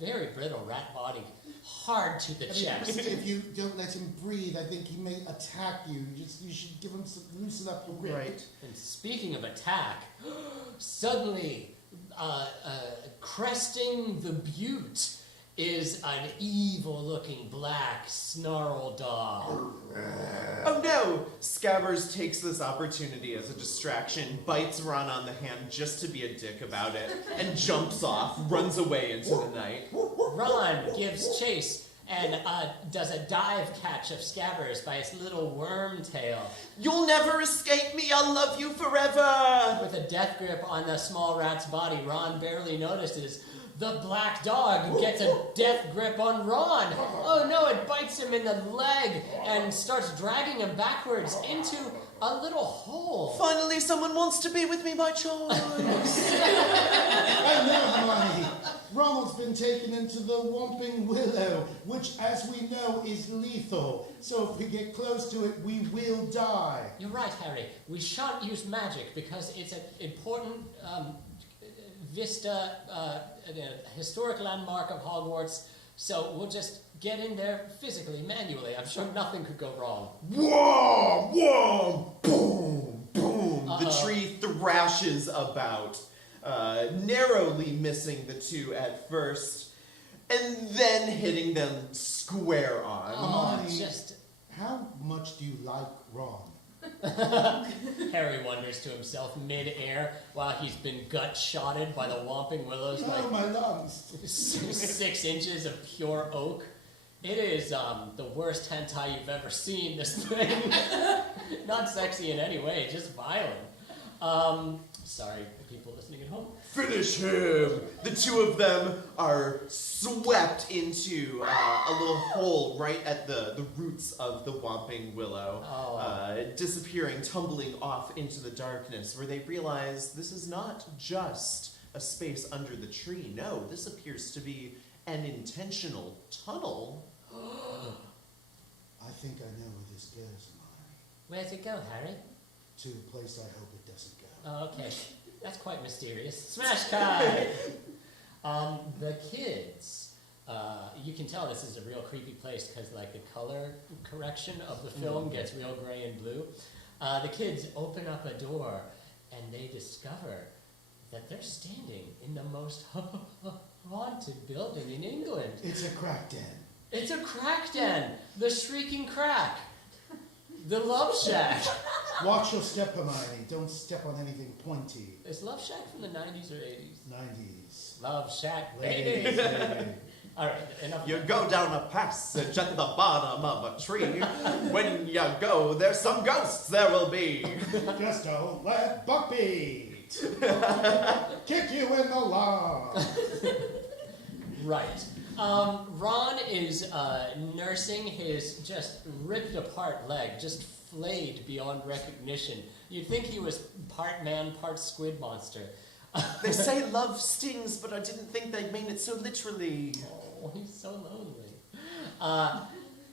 very brittle rat body hard to the chest. If you don't let him breathe, I think he may attack you. You should give him some, loosen up your grip. Right. And speaking of attack, suddenly, cresting the butte is an evil-looking black snarl dog. Oh no! Scabbers takes this opportunity as a distraction, bites Ron on the hand just to be a dick about it, and jumps off, runs away into the night. Ron gives chase and does a dive catch of Scabbers by its little worm tail. You'll never escape me, I'll love you forever! With a death grip on the small rat's body, Ron barely notices the black dog gets a death grip on Ron. Oh no, it bites him in the leg and starts dragging him backwards into a little hole. Finally, someone wants to be with me by choice. And now, Hermione, Ronald's been taken into the Whomping Willow, which, as we know, is lethal. So if we get close to it, we will die. You're right, Harry. We shan't use magic because it's an important vista, historic landmark of Hogwarts. So we'll just get in there physically, manually. I'm sure nothing could go wrong. Whoa! Whoa! Boom! Boom! Uh-oh. The tree thrashes about, narrowly missing the 2 at first, and then hitting them square on. Hermione, how much do you like Ron? Harry wonders to himself mid-air while he's been gut-shotted by the Whomping Willows Oh, my lungs. 6 inches of pure oak. It is the worst hentai you've ever seen, this thing. Not sexy in any way, just violent. Sorry, people listening at home. Finish him! The 2 of them are swept into a little hole right at the roots of the Whomping Willow, disappearing, tumbling off into the darkness, where they realize this is not just a space under the tree. No, this appears to be an intentional tunnel. I think I know where this goes, Hermione. Where's it go, Harry? To a place I hope it doesn't go. Oh, okay. That's quite mysterious. Smash Kai! The kids, you can tell this is a real creepy place because like the color correction of the film gets real gray and blue. The kids open up a door, and they discover that they're standing in the most haunted building in England. It's a crack den. It's a crack den! The Shrieking Crack! The Love Shack! Watch your step, Hermione. Don't step on anything pointy. Is Love Shack from the 90s or 80s? 90s. Love Shack, Ladies, baby! ladies. Alright, enough. You go down a passage at the bottom of a tree. When you go, there's some ghosts there will be. Just don't let Buck beat. Kick you in the lawn. Right. Ron is nursing his just ripped apart leg, just flayed beyond recognition. You'd think he was part man, part squid monster. They say love stings, but I didn't think they'd mean it so literally. Oh, he's so lonely.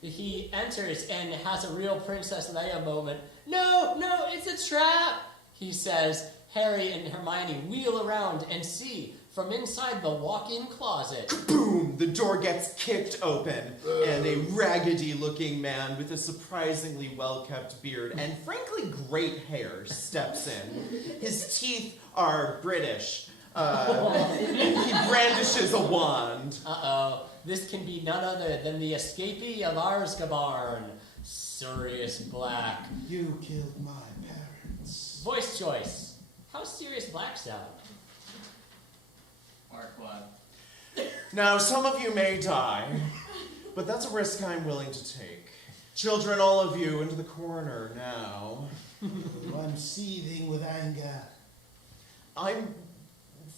He enters and has a real Princess Leia moment. No, it's a trap, he says. Harry and Hermione wheel around and see from inside the walk-in closet. Boom! The door gets kicked open, and a raggedy-looking man with a surprisingly well-kept beard and frankly great hair steps in. His teeth are British. He brandishes a wand. Uh-oh. This can be none other than the escapee of Azkaban, Sirius Black. You killed my parents. Voice choice. How's Sirius Black sound? Marquand. Now, some of you may die, but that's a risk I'm willing to take. Children, all of you, into the corner now. I'm seething with anger. I'm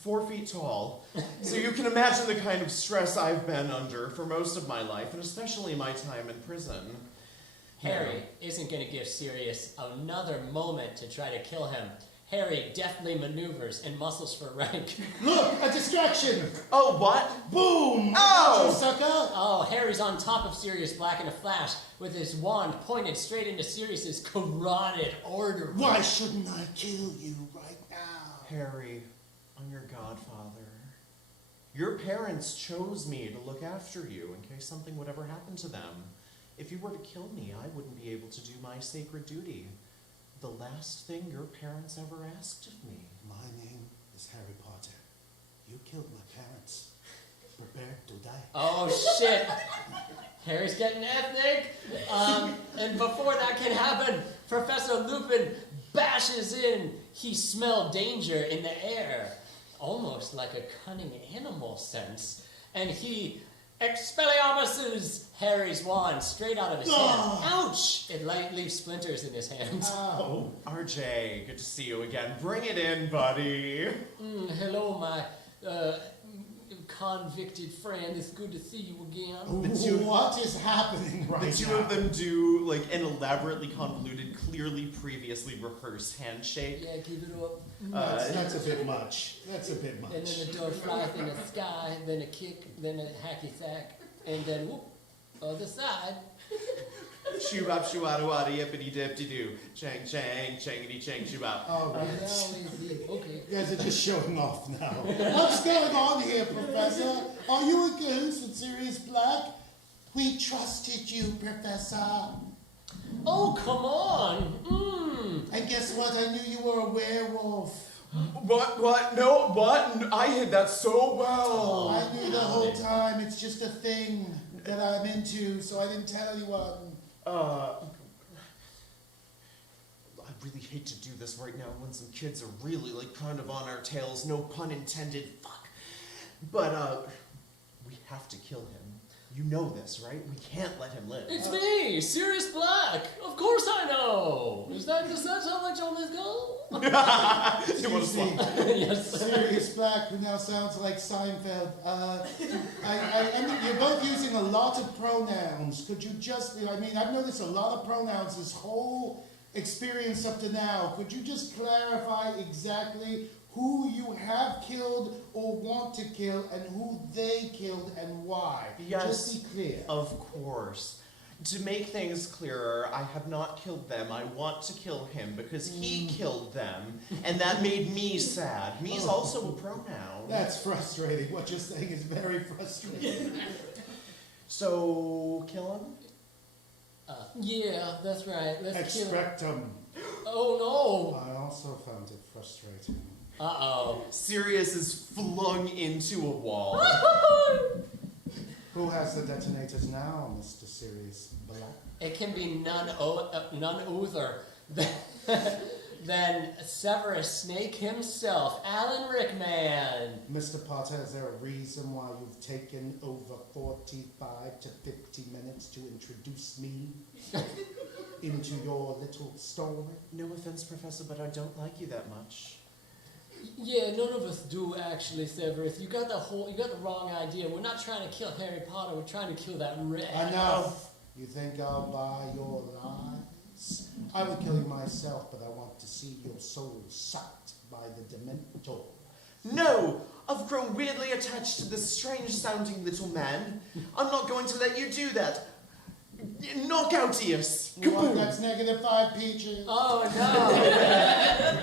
4 feet tall, so you can imagine the kind of stress I've been under for most of my life, and especially my time in prison. Harry isn't going to give Sirius another moment to try to kill him. Harry deftly maneuvers and muscles for rank. Look, a distraction. Oh, what? Boom! Oh! You sucker! Oh, Harry's on top of Sirius Black in a flash with his wand pointed straight into Sirius's carotid artery. Why shouldn't I kill you right now? Harry, I'm your godfather. Your parents chose me to look after you in case something would ever happen to them. If you were to kill me, I wouldn't be able to do my sacred duty. The last thing your parents ever asked of me. My name is Harry Potter. You killed my parents. Prepare to die. Oh, shit. Harry's getting ethnic. And before that can happen, Professor Lupin bashes in. He smelled danger in the air, almost like a cunning animal sense. And he Expelliarmuses Harry's wand straight out of his hand. Ouch! It leaves splinters in his hand. Ow. RJ, good to see you again. Bring it in, buddy. Hello, my convicted friend. It's good to see you again. What is happening right now? The two of them do like an elaborately convoluted, clearly previously rehearsed handshake. Yeah, give it up. That's a bit much. That's a bit much. And then the door flies in the sky, then a kick, then a hacky sack, and then whoop, other side. Shoo-bop, shoo-wada-wada, yippity-dip-de-doo. Chang-chang, changity-chang, shoo-bop. All right. Okay. You guys are just showing off now. What's going on here, Professor? Are you a ghost with Sirius Black? We trusted you, Professor. Oh, come on. And guess what? I knew you were a werewolf. What? No, what? I hid that so well. I knew the whole time. It's just a thing that I'm into, so I didn't tell anyone. I really hate to do this right now when some kids are really, like, kind of on our tails. No pun intended. Fuck. But, we have to kill him. You know this, right? We can't let him live. It's me, Sirius Black. Of course I know. Does that sound like John Lithgow? You want to swap? Yes. Sirius Black, who now sounds like Seinfeld. I mean, you're both using a lot of pronouns. Could you just, I've noticed a lot of pronouns this whole experience up to now. Could you just clarify exactly who you have killed or want to kill and who they killed and why? Yes, just be clear. Of course. To make things clearer, I have not killed them. I want to kill him because he killed them, and that made me sad. Me is also a pronoun. That's frustrating. What you're saying is very frustrating. So, kill him? Yeah, that's right. Let's kill him. Expectum. Oh I also found it frustrating. no! Uh-oh. Sirius is flung into a wall. Who has the detonators now, Mr. Sirius Black? It can be none other than Severus Snake himself, Alan Rickman. Mr. Potter, is there a reason why you've taken over 45 to 50 minutes to introduce me into your little story? No offense, Professor, but I don't like you that much. Yeah, none of us do actually, Severus. You got the wrong idea. We're not trying to kill Harry Potter. We're trying to kill that rat. Enough! You think I'll buy your lies? I would kill you myself, but I want to see your soul sucked by the Dementor. No! I've grown weirdly attached to this strange-sounding little man. I'm not going to let you do that. Knock out Eos! What? That's -5 peaches. Oh no!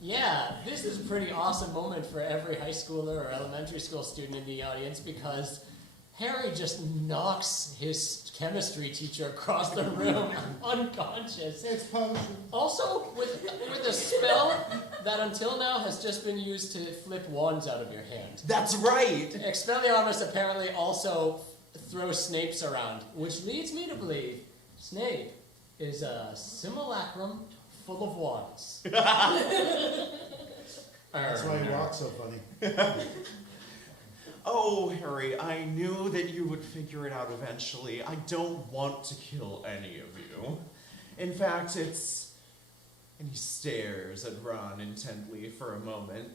Yeah, this is a pretty awesome moment for every high schooler or elementary school student in the audience because Harry just knocks his chemistry teacher across the room unconscious. It's potion. Also, with a spell that until now has just been used to flip wands out of your hand. That's right! Expelliarmus apparently also throws Snapes around, which leads me to believe Snape is a simulacrum full of wands. That's why you walk so funny. Oh, Harry, I knew that you would figure it out eventually. I don't want to kill any of you. In fact, it's... And he stares at Ron intently for a moment.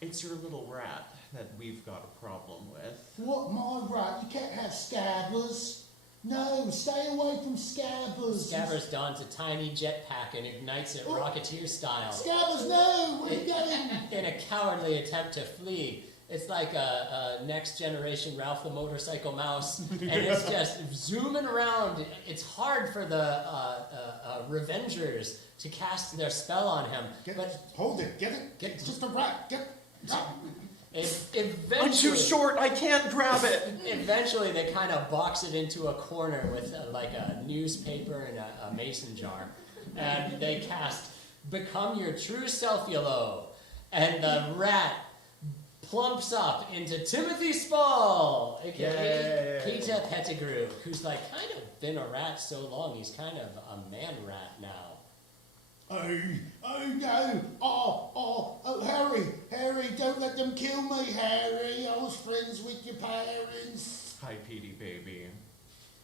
It's your little rat that we've got a problem with. What, my rat? You can't have Scabbers. No, stay away from Scabbers. Scabbers dons a tiny jetpack and ignites it Rocketeer style. Scabbers, no! Where are you going? In a cowardly attempt to flee. It's like a next generation Ralph the Motorcycle Mouse, and it's just zooming around. It's hard for the Revengers to cast their spell on him. Hold it, get it? It's just a rat, get Eventually, I'm too short, I can't grab it! Eventually, they kind of box it into a corner with like a newspaper and a mason jar. And they cast, "Become your true self, Yellow." And the rat plumps up into Timothy Spall, aka Peter Pettigrew, who's like kind of been a rat so long, he's kind of a man rat now. Oh no! Harry, don't let them kill me, Harry. I was friends with your parents. Hi, Petey, baby.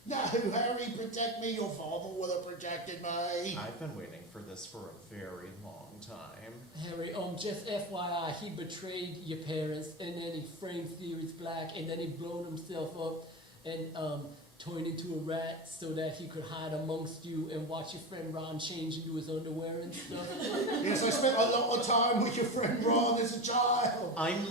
No, Harry, protect me. Your father would have protected me. I've been waiting for this for a very long time. Harry, just FYI, he betrayed your parents, and then he framed Sirius Black, and then he blown himself up, and turned into a rat so that he could hide amongst you and watch your friend Ron change into his underwear and stuff. Yes, I spent a lot of time with your friend Ron as a child. I'm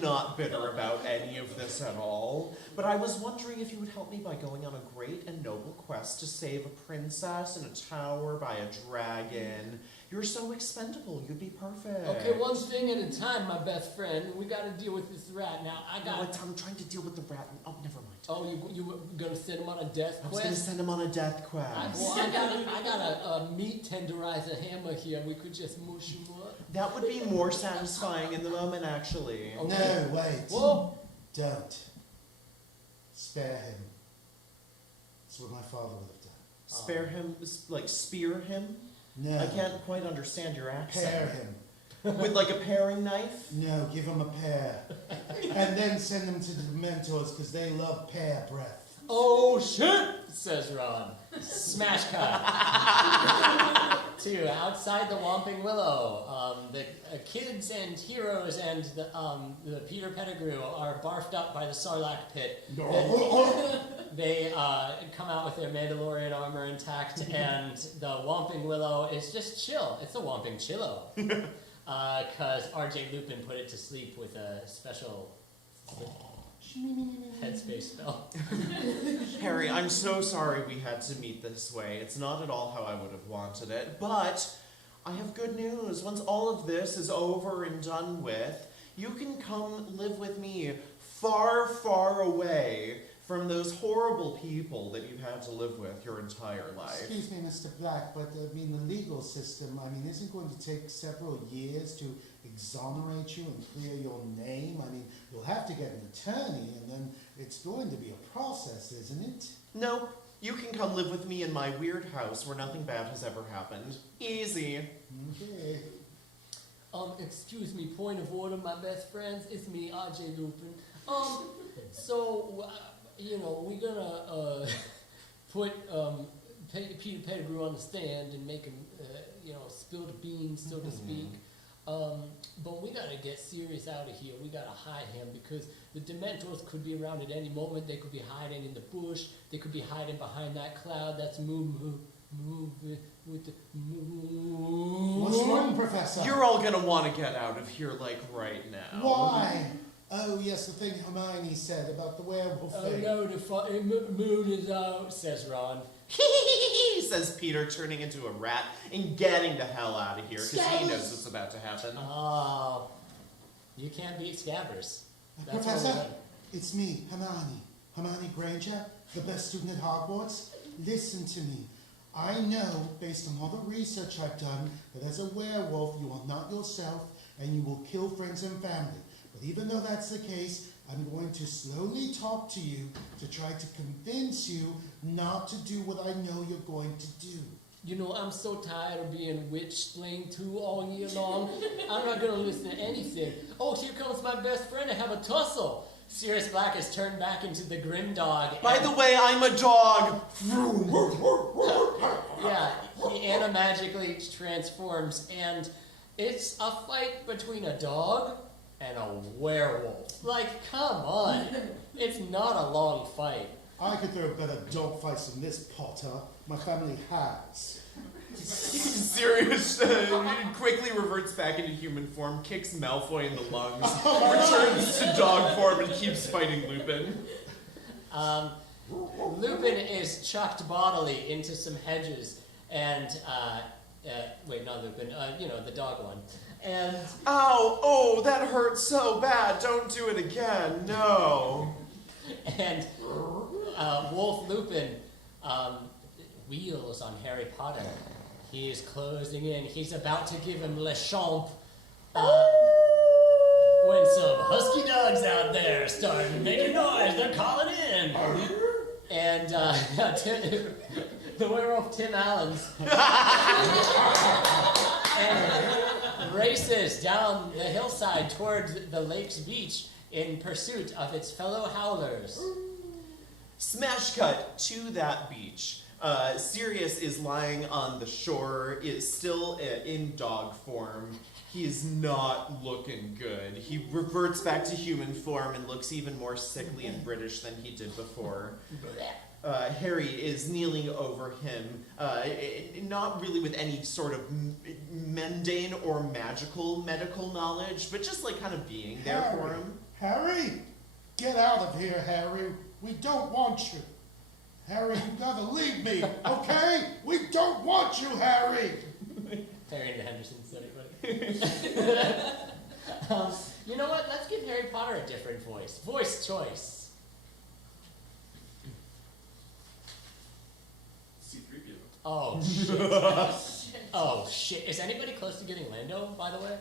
not bitter about any of this at all, but I was wondering if you would help me by going on a great and noble quest to save a princess in a tower by a dragon. You're so expendable, you'd be perfect. Okay, one thing at a time, my best friend. We gotta deal with this rat. Now, I'm trying to deal with the rat. Oh, never mind. Oh, you were gonna send him on a death I was going to quest? send him on a death quest. I got a meat tenderizer hammer here. We could just mush him up. That would be more satisfying in the moment, actually. Okay. No, wait. Whoa! Don't. Spare him. That's what my father would have done. Spare him, like spear him? No. I can't quite understand your accent. Pair him. With like a paring knife? No, give him a pear. And then send them to the Dementors because they love pear breath. Oh shit, says Ron. Smash cut. To outside the Whomping Willow. The kids and heroes and the Peter Pettigrew are barfed up by the Sarlacc pit. They come out with their Mandalorian armor intact, and the Whomping Willow is just chill. It's a Whomping Chillo. Because R.J. Lupin put it to sleep with a special headspace spell. Harry, I'm so sorry we had to meet this way. It's not at all how I would have wanted it, but I have good news. Once all of this is over and done with, you can come live with me far, far away, from those horrible people that you've had to live with your entire life. Excuse me, Mr. Black, but I mean, the legal system, I mean, isn't going to take several years to exonerate you and clear your name? I mean, you'll have to get an attorney, and then it's going to be a process, isn't it? No, you can come live with me in my weird house where nothing bad has ever happened. Easy. Okay. Excuse me, point of order, my best friends. It's me, RJ Lupin. You know, we're gonna put Peter Pettigrew on the stand and make him, you know, spill the beans, so to speak. But we gotta get serious out of here. We gotta hide him because the Dementors could be around at any moment. They could be hiding in the bush. They could be hiding behind that cloud that's moving with the moon. What's wrong, Professor? You're all gonna want to get out of here, like, right now. Why? Oh, yes, the thing Hermione said about the werewolf Oh thing. no, the moon is out, says Ron. Says Peter, turning into a rat and getting the hell out of here, because he knows what's about to happen. Oh, you can't beat Scabbers. That's what Professor, we're doing. it's me, Hermione. Hermione Granger, the best student at Hogwarts. Listen to me. I know, based on all the research I've done, that as a werewolf you are not yourself and you will kill friends and family. But even though that's the case, I'm going to slowly talk to you to try to convince you not to do what I know you're going to do. You know, I'm so tired of being witch-splained to all year long. I'm not gonna listen to anything. Oh, here comes my best friend to have a tussle. Sirius Black is turned back into the grim dog. By the way, I'm a dog. Yeah, he animagically transforms, and it's a fight between a dog and a werewolf. Like, come on. It's not a long fight. I could throw better dog fights than this, Potter. My family has. Sirius quickly reverts back into human form, kicks Malfoy in the lungs, returns to dog form, and keeps fighting Lupin. Lupin is chucked bodily into some hedges, and, wait, not Lupin, you know, the dog one. And, Ow! Oh, that hurts so bad. Don't do it again. No. and, Wolf Lupin, wheels on Harry Potter. He is closing in. He's about to give him Le Champ. When some husky dogs out there start making noise, they're calling in. And the werewolf Tim Allen's and races down the hillside towards the lake's beach in pursuit of its fellow howlers. Smash cut to that beach. Sirius is lying on the shore, is still in dog form. He is not looking good. He reverts back to human form and looks even more sickly and British than he did before. Harry is kneeling over him, not really with any sort of mundane or magical medical knowledge, but just like kind of being there for him. Harry! Get out of here, Harry. We don't want you. Harry, you gotta leave me, okay? We don't want you, Harry! Harry and Henderson said it, right? You know what? Let's give Harry Potter a different voice. Voice choice. C-3PO. Oh, shit. Oh, shit. Is anybody close to getting Lando, by the way?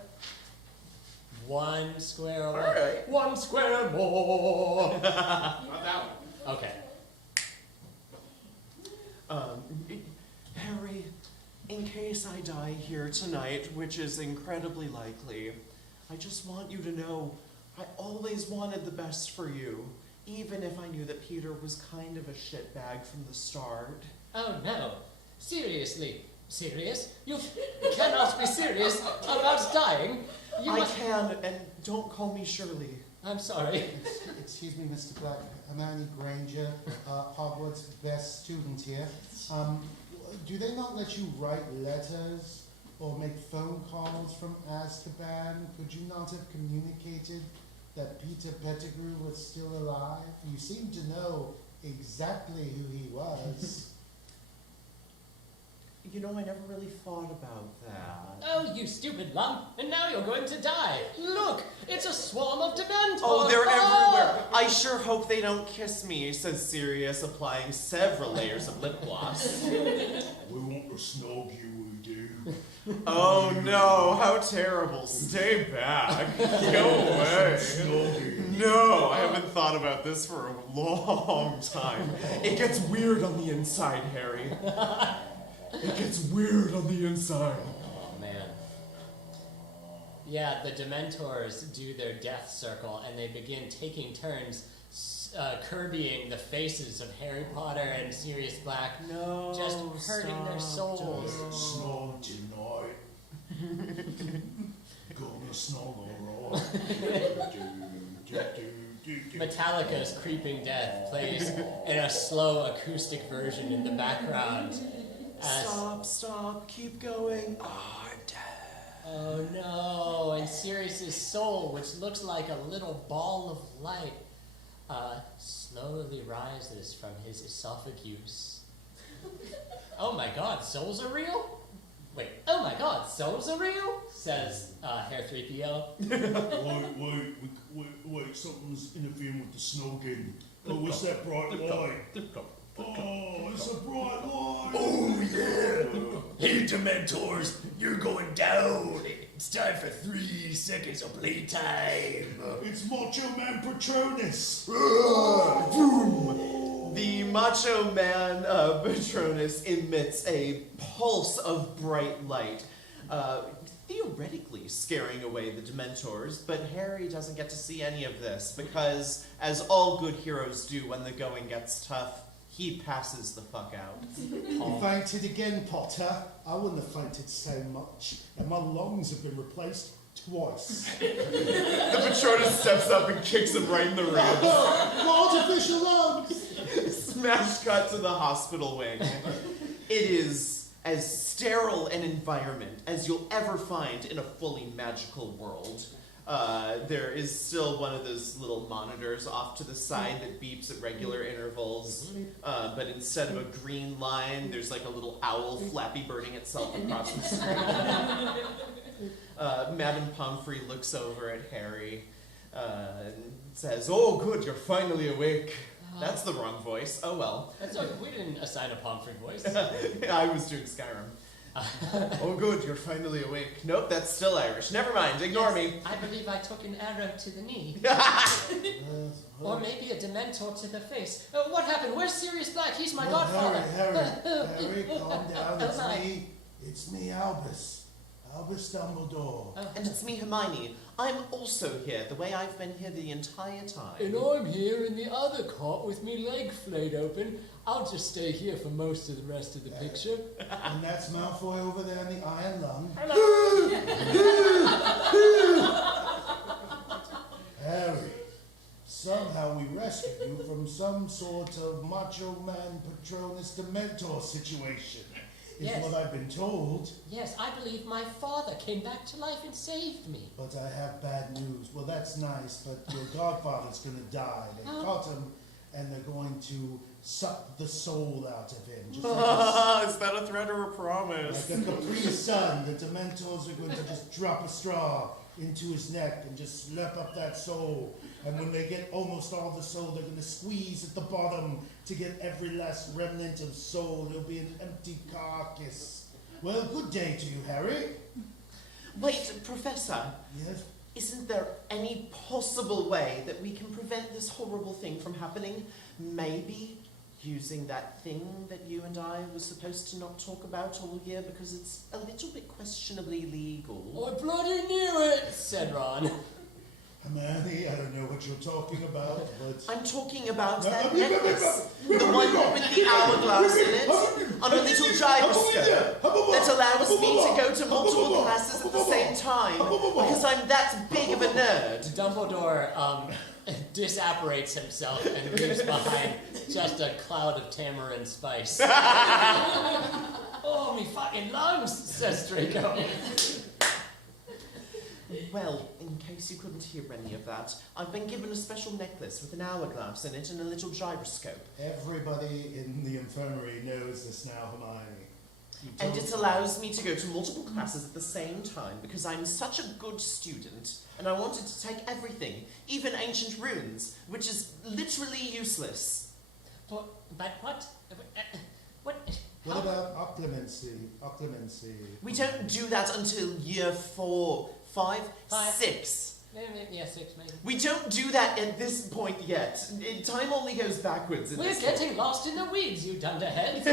One square away. All right. One square more. Not that one. Okay. Harry, in case I die here tonight, which is incredibly likely, I just want you to know I always wanted the best for you, even if I knew that Peter was kind of a shitbag from the start. Oh, no. Seriously. Serious? You cannot be serious about dying. You I must... can, and don't call me Shirley. I'm sorry. Excuse me, Mr. Black. Hermione Granger, Hogwarts' best student here. Do they not let you write letters or make phone calls from Azkaban? Could you not have communicated that Peter Pettigrew was still alive? You seem to know exactly who he was. You know, I never really thought about that. Oh, you stupid lump! And now you're going to die! Look! It's a swarm of Dementors! Oh, they're everywhere! I sure hope they don't kiss me, says Sirius, applying several layers of lip gloss. We want to snog you, we do. Oh no, how terrible. Stay back. Go away. Snog you. No, I haven't thought about this for a long time. It gets weird on the inside, Harry. It gets weird on the inside. Oh, man. Yeah, the Dementors do their death circle, and they begin taking turns curbying the faces of Harry Potter and Sirius Black, No, just hurting their souls. Snog tonight. Gonna snog alright. Metallica's Creeping Death plays in a slow acoustic version in the background. Stop, keep going. Oh, I'm dead. Oh no, and Sirius's soul, which looks like a little ball of light, slowly rises from his esophagus. Oh my god, souls are real? Wait, oh my god, souls are real? Says Hair 3PO. Wait, something's interfering with the snogging. Oh, what's that bright light? Oh, it's a bright light! Oh yeah! Hey Dementors, you're going down! It's time for 3 seconds of playtime! It's Macho Man Patronus! The Macho Man Patronus emits a pulse of bright light, theoretically scaring away the Dementors, but Harry doesn't get to see any of this because, as all good heroes do when the going gets tough, he passes the fuck out. You fainted again, Potter. I wouldn't have fainted so much, and my lungs have been replaced twice. The Patronus steps up and kicks him right in the ribs. My artificial lungs! Smash cut to the hospital wing. It is as sterile an environment as you'll ever find in a fully magical world. There is still one of those little monitors off to the side that beeps at regular intervals, but instead of a green line, there's like a little owl flappy birding itself across the screen. Madame Pomfrey looks over at Harry and says, "Oh, good, you're finally awake." That's the wrong voice. Oh well. That's okay. We didn't assign a Pomfrey voice. I was doing Skyrim. Oh good, you're finally awake. Nope, that's still Irish. Never mind, ignore me. I believe I took an arrow to the knee. Or maybe a Dementor to the face. What happened? Where's Sirius Black? He's my godfather. Harry, calm down. Oh, my. It's me, Albus Dumbledore. Oh. And it's me, Hermione. I'm also here, the way I've been here the entire time. And I'm here in the other cot with me leg flayed open. I'll just stay here for most of the rest of the picture. And that's Malfoy over there in the iron lung. Harry, somehow we rescued you from some sort of Macho Man Patronus Dementor situation. Is Yes. what I've been told. Yes, I believe my father came back to life and saved me. But I have bad news. Well, that's nice, but your godfather's gonna die. They caught him, and they're going to suck the soul out of him. Just like Is that a threat or a promise? a Capri Sun, the Dementors are going to just drop a straw into his neck and just slap up that soul. And when they get almost all the soul, they're going to squeeze at the bottom to get every last remnant of soul. It'll be an empty carcass. Well, good day to you, Harry. Wait, Professor, Yes? isn't there any possible way that we can prevent this horrible thing from happening? Maybe using that thing that you and I were supposed to not talk about all year because it's a little bit questionably legal. I bloody knew it! Said Ron. Hermione, I don't know what you're talking about, but... I'm talking about No, that no, no, no, necklace. no, The no, one no, with the hourglass in it, on a little gyroscope that allows me to go to multiple classes at the same time because I'm that big of a nerd. Dumbledore disapparates himself and leaves behind just a cloud of tamarind spice. Oh, me fucking lungs, says Draco. Well, in case you couldn't hear any of that, I've been given a special necklace with an hourglass in it and a little gyroscope. Everybody in the infirmary knows this now, Hermione. And it allows me to go to multiple classes at the same time because I'm such a good student and I wanted to take everything, even ancient runes, which is literally useless. But what? What? What about occlumency? Occlumency. We don't do that until year 4, 5, 6. Yeah, 6 maybe. We don't do that at this point yet. Time only goes backwards. We're getting lost in the weeds, you dunderheads.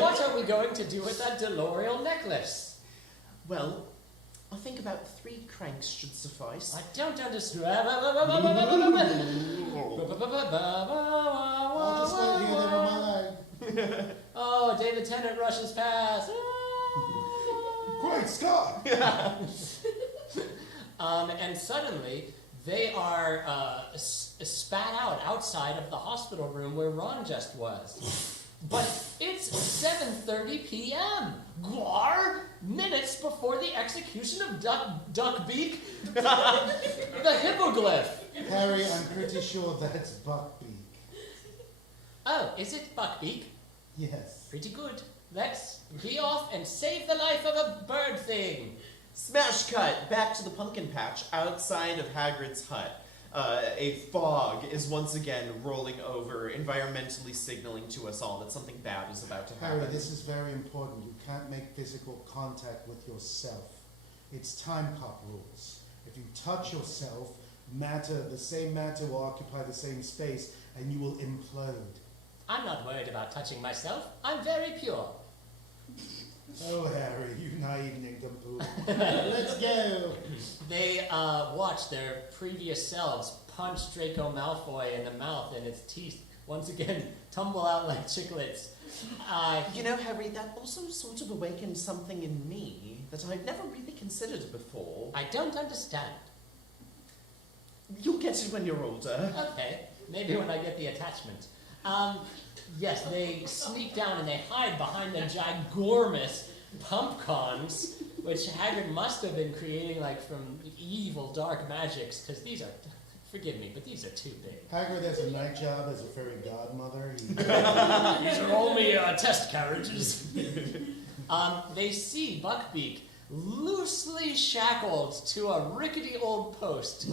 What are we going to do with that DeLoreal necklace? Well, I think about 3 cranks should suffice. I don't understand. I'll just wait here, never mind. Oh, David Tennant rushes past. Great Scott! And suddenly, they are spat out outside of the hospital room where Ron just was. But it's 7:30 p.m. Gwar! Minutes before the execution of Duckbeak, the hippoglyph. Harry, I'm pretty sure that's Buckbeak. Oh, is it Buckbeak? Yes. Pretty good. Let's be off and save the life of a bird thing. Smash cut back to the pumpkin patch outside of Hagrid's hut. A fog is once again rolling over, environmentally signaling to us all that something bad is about to happen. Harry, this is very important. You can't make physical contact with yourself. It's time pop rules. If you touch yourself, the same matter will occupy the same space and you will implode. I'm not worried about touching myself. I'm very pure. Oh, Harry, you naive nincompoop. Let's go. They watch their previous selves punch Draco Malfoy in the mouth, and its teeth once again tumble out like chiclets. You know, Harry, that also sort of awakened something in me that I've never really considered before. I don't understand. You'll get it when you're older. Okay, maybe when I get the attachment. Yes, they sneak down and they hide behind the gigormous pumpcons, which Hagrid must have been creating like from evil dark magics, because these are, forgive me, but these are too big. Hagrid has a night job as a fairy godmother. These are only test carriages. They see Buckbeak loosely shackled to a rickety old post,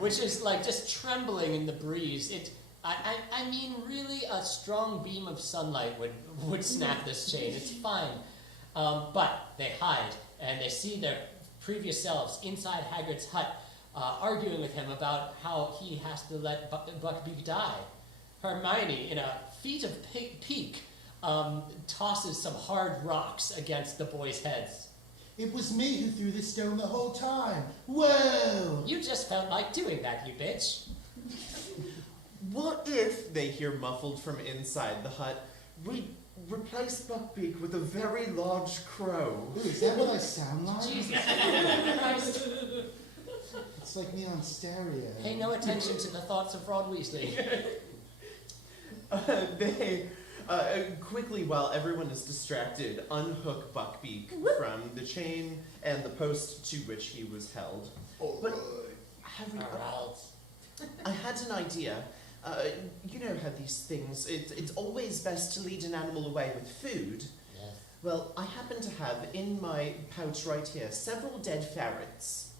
which is like just trembling in the breeze. I mean, really, a strong beam of sunlight would snap this chain. It's fine. But they hide, and they see their previous selves inside Hagrid's hut, arguing with him about how he has to let Buckbeak die. Hermione, in a feat of pique, tosses some hard rocks against the boys' heads. It was me who threw the stone the whole time. Whoa! You just felt like doing that, you bitch. What if, they hear muffled from inside the hut, we replace Buckbeak with a very large crow? Ooh, is that what I sound like? Jesus Christ. It's like me on stereo. Pay no attention to the thoughts of Ron Weasley. They quickly, while everyone is distracted, unhook Buckbeak from the chain and the post to which he was held. But Harry, I had an idea. You know how these things, it's always best to lead an animal away with food. Yes. Well, I happen to have in my pouch right here several dead ferrets.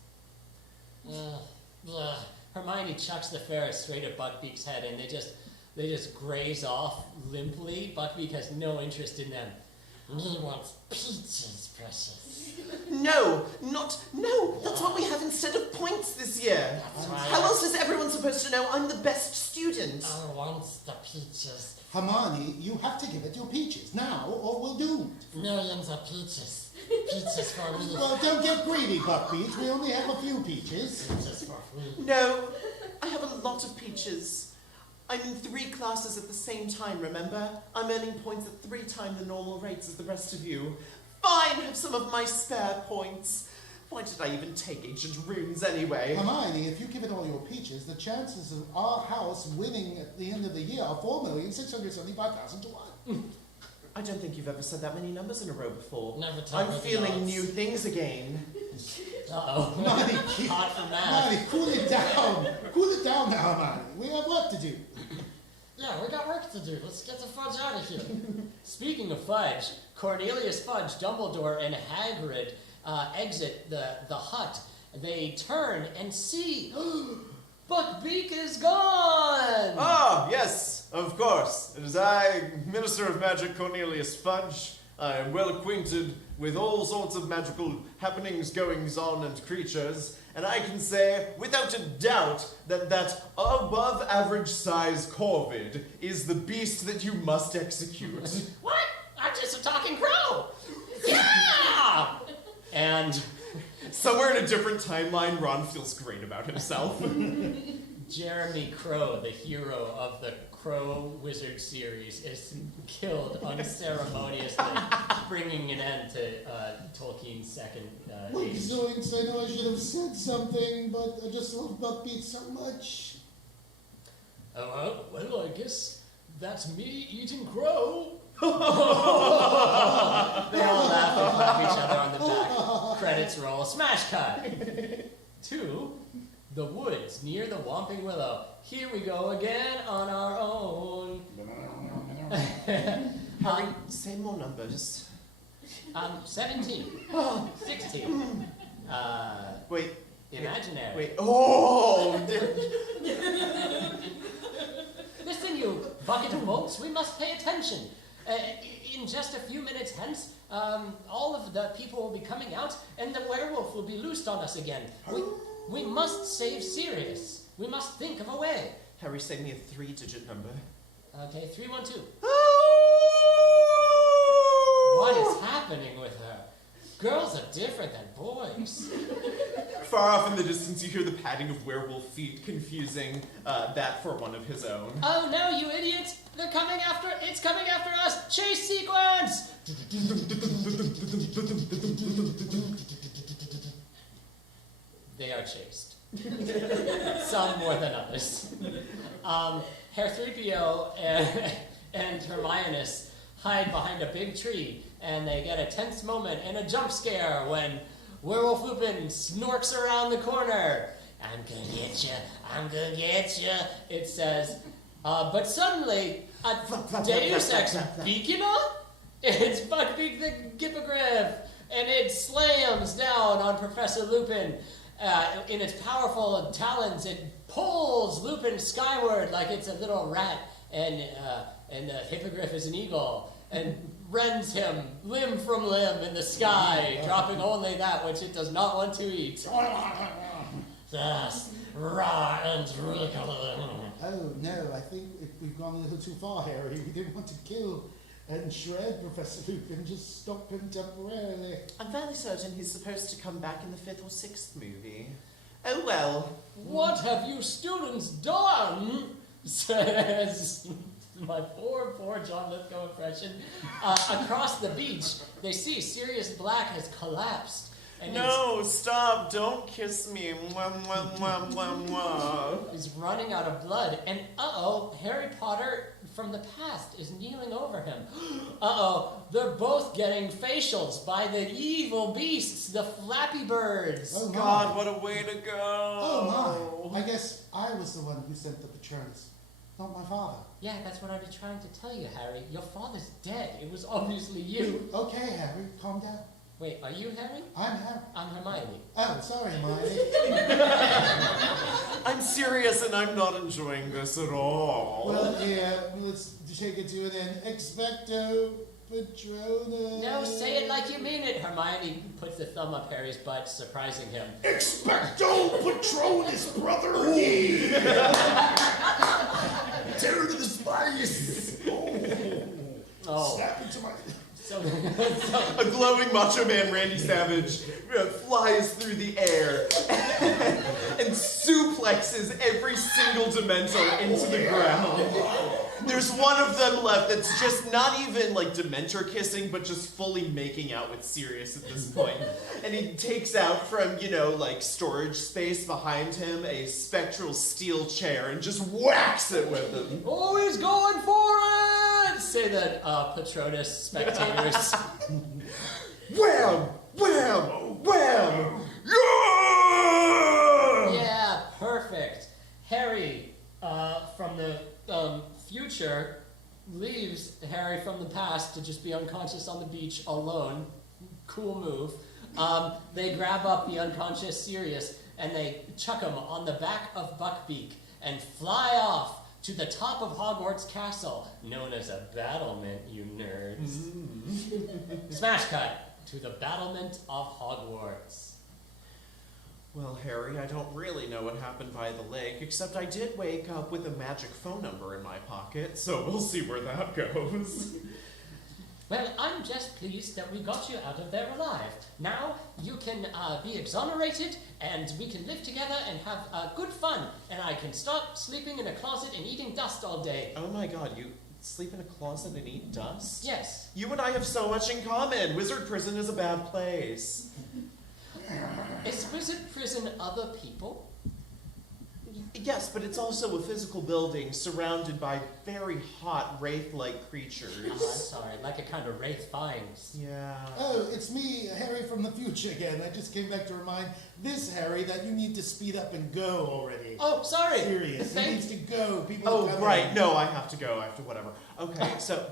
Hermione chucks the ferret straight at Buckbeak's head, and they just graze off limply. Buckbeak has no interest in them. Me wants peaches, precious. No, that's what we have instead of points this year. That's right. How else is everyone supposed to know I'm the best student? I want the peaches. Hermione, you have to give it your peaches now, or we'll do. Millions of peaches. Peaches for me. Well, don't get greedy, Buckbeak. We only have a few peaches. Peaches for free. No, I have a lot of peaches. I'm in 3 classes at the same time, remember? I'm earning points at 3 times the normal rates as the rest of you. Fine, have some of my spare points. Why did I even take ancient runes anyway? Hermione, if you give it all your peaches, the chances of our house winning at the end of the year are 4,675,000 to 1. I don't think you've ever said that many numbers in a row before. Never tell I'm me the feeling odds. new things again. Uh-oh. Hermione, Hot for math. Hermione, cool it down. Cool it down now, Hermione. We have work to do. Yeah, we got work to do. Let's get the fudge out of here. Speaking of fudge, Cornelius Fudge, Dumbledore, and Hagrid exit the hut. They turn and see Buckbeak is gone! Ah, yes, of course. It is I, Minister of Magic Cornelius Fudge. I am well acquainted with all sorts of magical happenings, goings-on, and creatures, and I can say, without a doubt, that above-average-size corvid is the beast that you must execute. What? I'm just a talking crow! Yeah! And Somewhere in a different timeline, Ron feels great about himself. Jeremy Crow, the hero of the Crow Wizard series, is killed unceremoniously, bringing an end to Tolkien's second age. Zoinks, I know I should have said something, but I just love Buckbeak so much. Oh, well, I guess that's me eating crow. They all laugh and clap each other on the back. Credits roll. Smash cut. 2. The woods near the Whomping Willow. Here we go again on our own. Harry, say more numbers. 17. 16. Wait. Imaginary. Wait. Oh! Listen, you bucket of bolts, we must pay attention. In just a few minutes hence, all of the people will be coming out, and the werewolf will be loosed on us again. We must save Sirius. We must think of a way. Harry, say me a 3-digit number. Okay, 312. Oh! What is happening with her? Girls are different than boys. Far off in the distance, you hear the padding of werewolf feet, confusing that for one of his own. Oh no, you idiots! They're coming after. It's coming after us. Chase sequence. They are chased. Some more than others. Herr 3PO and Hermionis hide behind a big tree, and they get a tense moment and a jump scare when Werewolf Lupin snorks around the corner. I'm gonna get you, I'm gonna get you, it says. But suddenly, a Deus Ex Machina? It's Buckbeak the Hippogriff, and it slams down on Professor Lupin. In its powerful talons, it pulls Lupin skyward like it's a little rat, and the Hippogriff is an eagle, and rends him limb from limb in the sky, dropping only that which it does not want to eat. Thus, raw and Oh no, I think we've gone a little too far, Harry. We didn't want to kill and shred Professor Lupin, just stop him temporarily. I'm fairly certain he's supposed to come back in the 5th or 6th movie. Oh well. What have you students done? Says my poor John Lithgow impression. Across the beach, they see Sirius Black has collapsed. And No, stop, don't kiss me. Mwah, mwah, mwah, mwah, mwah. he's running out of blood. And Harry Potter from the past is kneeling over him. They're both getting facials by the evil beasts, the Flappy Birds. Oh, my. God, what a way to go. Oh my! I guess I was the one who sent the Patronus, not my father. Yeah, that's what I've been trying to tell you, Harry. Your father's dead. It was obviously you. Okay, Harry, calm down. Wait, are you Harry? I'm Harry. I'm Hermione. Oh, sorry, Hermione. I'm serious and I'm not enjoying this at all. Well, yeah, let's take it to an end. Expecto Patronus. No, say it like you mean it. Hermione puts the thumb up Harry's butt, surprising him. Expecto Patronus, brother! Terror to the spice! Oh, Snap into my... so A glowing Macho Man Randy Savage flies through the air and suplexes every single Dementor into the ground. There's one of them left that's just not even like Dementor kissing, but just fully making out with Sirius at this point. And he takes out from, like storage space behind him a spectral steel chair and just whacks it with him. oh, he's going for it! Say the Patronus spectators. Wham! Wham! Wham! Yeah! Yeah, perfect. Harry, from the future leaves Harry from the past to just be unconscious on the beach alone. Cool move. They grab up the unconscious Sirius and they chuck him on the back of Buckbeak and fly off to the top of Hogwarts Castle, known as a battlement, you nerds. Smash cut to the battlement of Hogwarts. Well, Harry, I don't really know what happened by the lake, except I did wake up with a magic phone number in my pocket, so we'll see where that goes. Well, I'm just pleased that we got you out of there alive. Now you can be exonerated, and we can live together and have good fun. And I can stop sleeping in a closet and eating dust all day. Oh my god, you sleep in a closet and eat dust? Yes. You and I have so much in common. Wizard prison is a bad place. Is Wizard Prison other people? Yes, but it's also a physical building surrounded by very hot wraith-like creatures. Oh, I'm sorry, like a kind of wraith finds. Yeah. Oh, it's me, Harry from the future again. I just came back to remind this Harry that you need to speed up and go already. Oh, sorry. Serious. He needs to go. People Oh, are coming. right. No, I have to go. I have to whatever. Okay, so...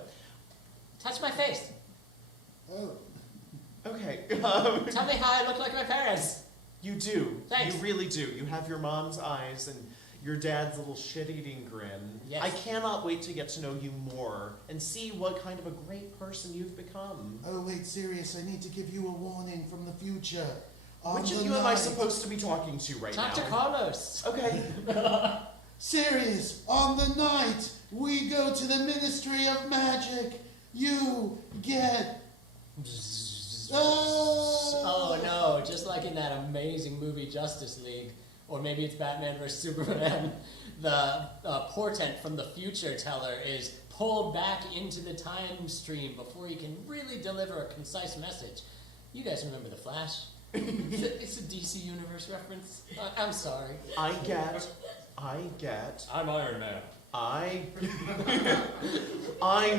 Touch my face. Oh. Okay. Tell me how I look like my parents. You do. Thanks. You really do. You have your mom's eyes and your dad's little shit-eating grin. Yes. I cannot wait to get to know you more and see what kind of a great person you've become. Oh, wait, serious. I need to give you a warning from the future. Which of you am I supposed to be talking to right Talk now? to Carlos. Okay. Serious, on the night we go to the Ministry of Magic, you get... Oh no, just like in that amazing movie Justice League, or maybe it's Batman vs. Superman, the portent from the future teller is pulled back into the time stream before he can really deliver a concise message. You guys remember The Flash? It's a DC Universe reference. I'm sorry. I get. I'm Iron Man. I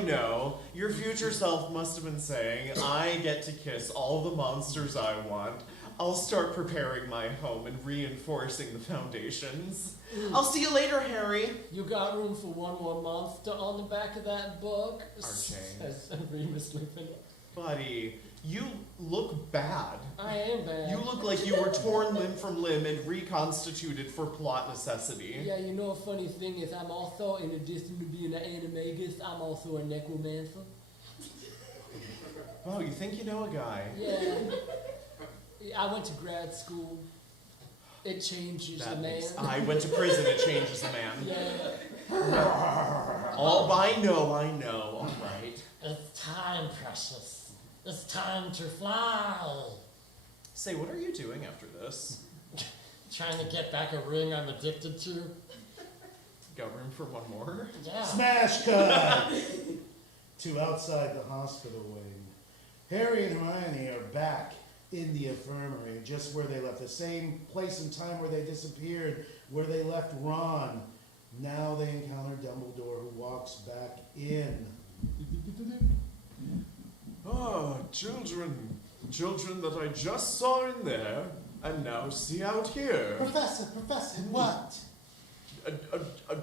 know. Your future self must have been saying, I get to kiss all the monsters I want. I'll start preparing my home and reinforcing the foundations. I'll see you later, Harry. You got room for one more monster on the back of that book? RJ. Says Remus Lupin. Buddy, you look bad. I am bad. You look like you were torn limb from limb and reconstituted for plot necessity. Yeah, you know a funny thing is I'm also, in addition to being an animagus, I'm also a necromancer. Oh, you think you know a guy? Yeah. I went to grad school. It changes a man. I went to prison, it changes a man. Yeah. Oh, I know, all right. It's time, precious. It's time to fly. Say, what are you doing after this? Trying to get back a ring I'm addicted to. Got room for one more? Yeah. Smash cut! To outside the hospital wing. Harry and Hermione are back in the infirmary, just where they left. The same place and time where they disappeared, where they left Ron. Now they encounter Dumbledore, who walks back in. Ah, children. Children that I just saw in there, and now see out here. Professor, what?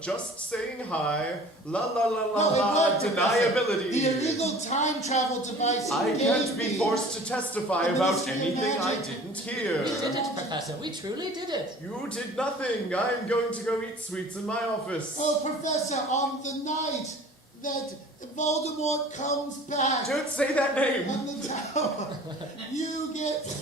Just saying hi. La la la la No, it la. worked, Professor. Deniability. The illegal time travel device you I gave can't be me. forced to testify The about Ministry of anything I Magic. didn't hear. We did it, Professor. We truly did it. You did nothing. I'm going to go eat sweets in my office. Oh, Professor, on the night that Voldemort comes back Don't say that name. on the tower, you get...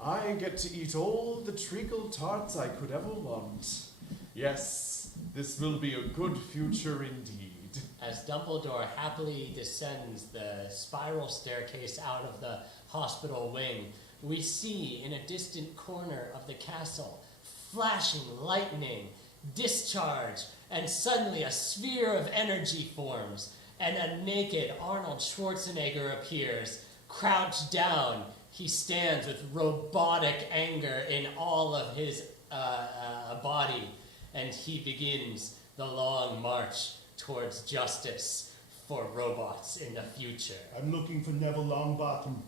I get to eat all the treacle tarts I could ever want. Yes, this will be a good future indeed. As Dumbledore happily descends the spiral staircase out of the hospital wing, we see in a distant corner of the castle flashing lightning, discharge, and suddenly a sphere of energy forms, and a naked Arnold Schwarzenegger appears. Crouched down, he stands with robotic anger in all of his body, and he begins the long march towards justice for robots in the future. I'm looking for Neville Longbottom.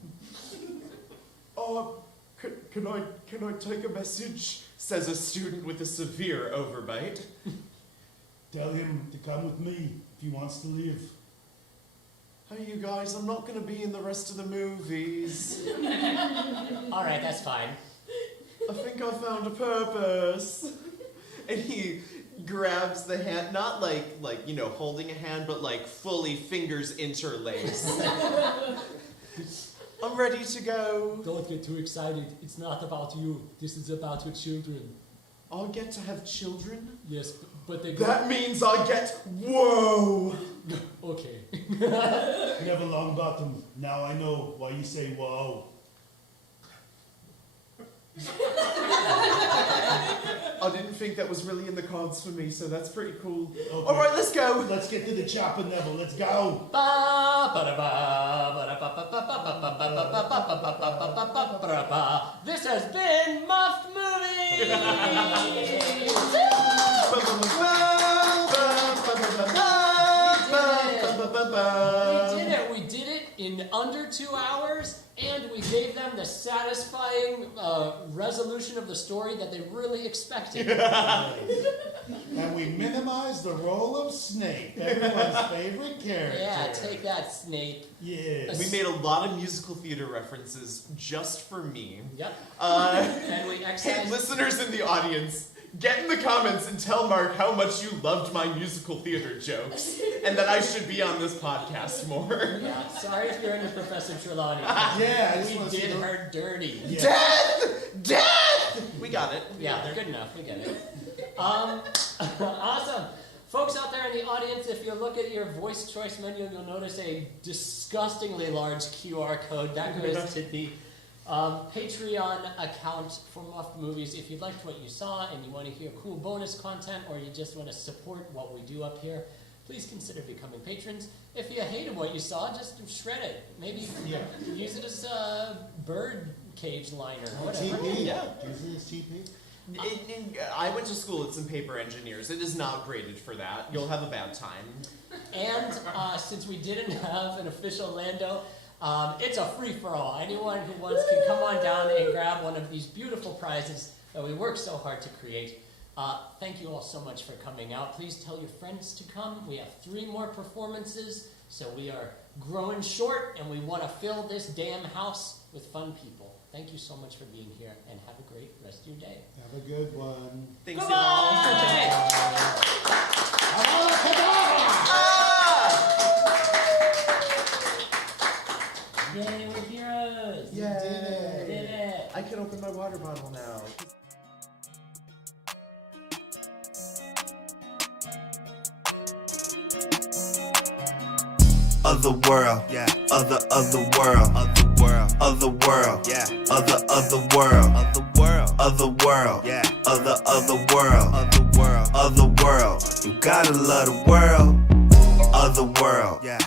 Can I take a message? Says a student with a severe overbite. Tell him to come with me if he wants to live. Hey, you guys, I'm not gonna be in the rest of the movies. Alright, that's fine. I think I found a purpose. And he grabs the hand, not like holding a hand, but like fully fingers interlaced. I'm ready to go. Don't get too excited. It's not about you. This is about your children. I'll get to have children? Yes, but they. That means I get. Whoa! Okay. Never long bottom. Now I know why you say whoa. I didn't think that was really in the cards for me, so that's pretty cool. Okay. Alright, let's go! Let's get to the chopper, Neville. Let's go. This has been Muffed Movies! We did it in under 2 hours, and we gave them the satisfying resolution of the story that they really expected. And we minimized the role of Snape, everyone's favorite character. Yeah, take that, Snape. Yes. We made a lot of musical theater references just for me. Yep. And we Hey, excised... listeners in the audience, get in the comments and tell Mark how much you loved my musical theater jokes, and that I should be on this podcast more. Yeah, sorry if you're into Professor Trelawney. Yeah, I just We wanna see did the- her dirty. Yeah. Death! Death! We got it. Yeah, good enough. We get it. Awesome. Folks out there in the audience, if you look at your voice choice menu, you'll notice a disgustingly large QR code that goes to the Patreon account for Muffed Movies. If you liked what you saw and you want to hear cool bonus content, or you just want to support what we do up here, please consider becoming patrons. If you hated what you saw, just shred it. Maybe use it as a bird cage liner. Whatever. TP. Yeah. Is it TP? I went to school at some paper engineers. It is not graded for that. You'll have a bad time. And since we didn't have an official Lando, it's a free-for-all. Anyone who wants can come on down and grab one of these beautiful prizes that we worked so hard to create. Thank you all so much for coming out. Please tell your friends to come. We have 3 more performances, so we are growing short, and we want to fill this damn house with fun people. Thank you so much for being here, and have a great rest of your day. Have a good one. Thanks, Goodbye! Yay, we're heroes! Yay. We did it! I can open my water bottle now. Otherworld, yeah. Otherworld, Otherworld, yeah. Otherworld, Otherworld, yeah. Otherworld, Otherworld. You gotta love the world. Otherworld, yeah.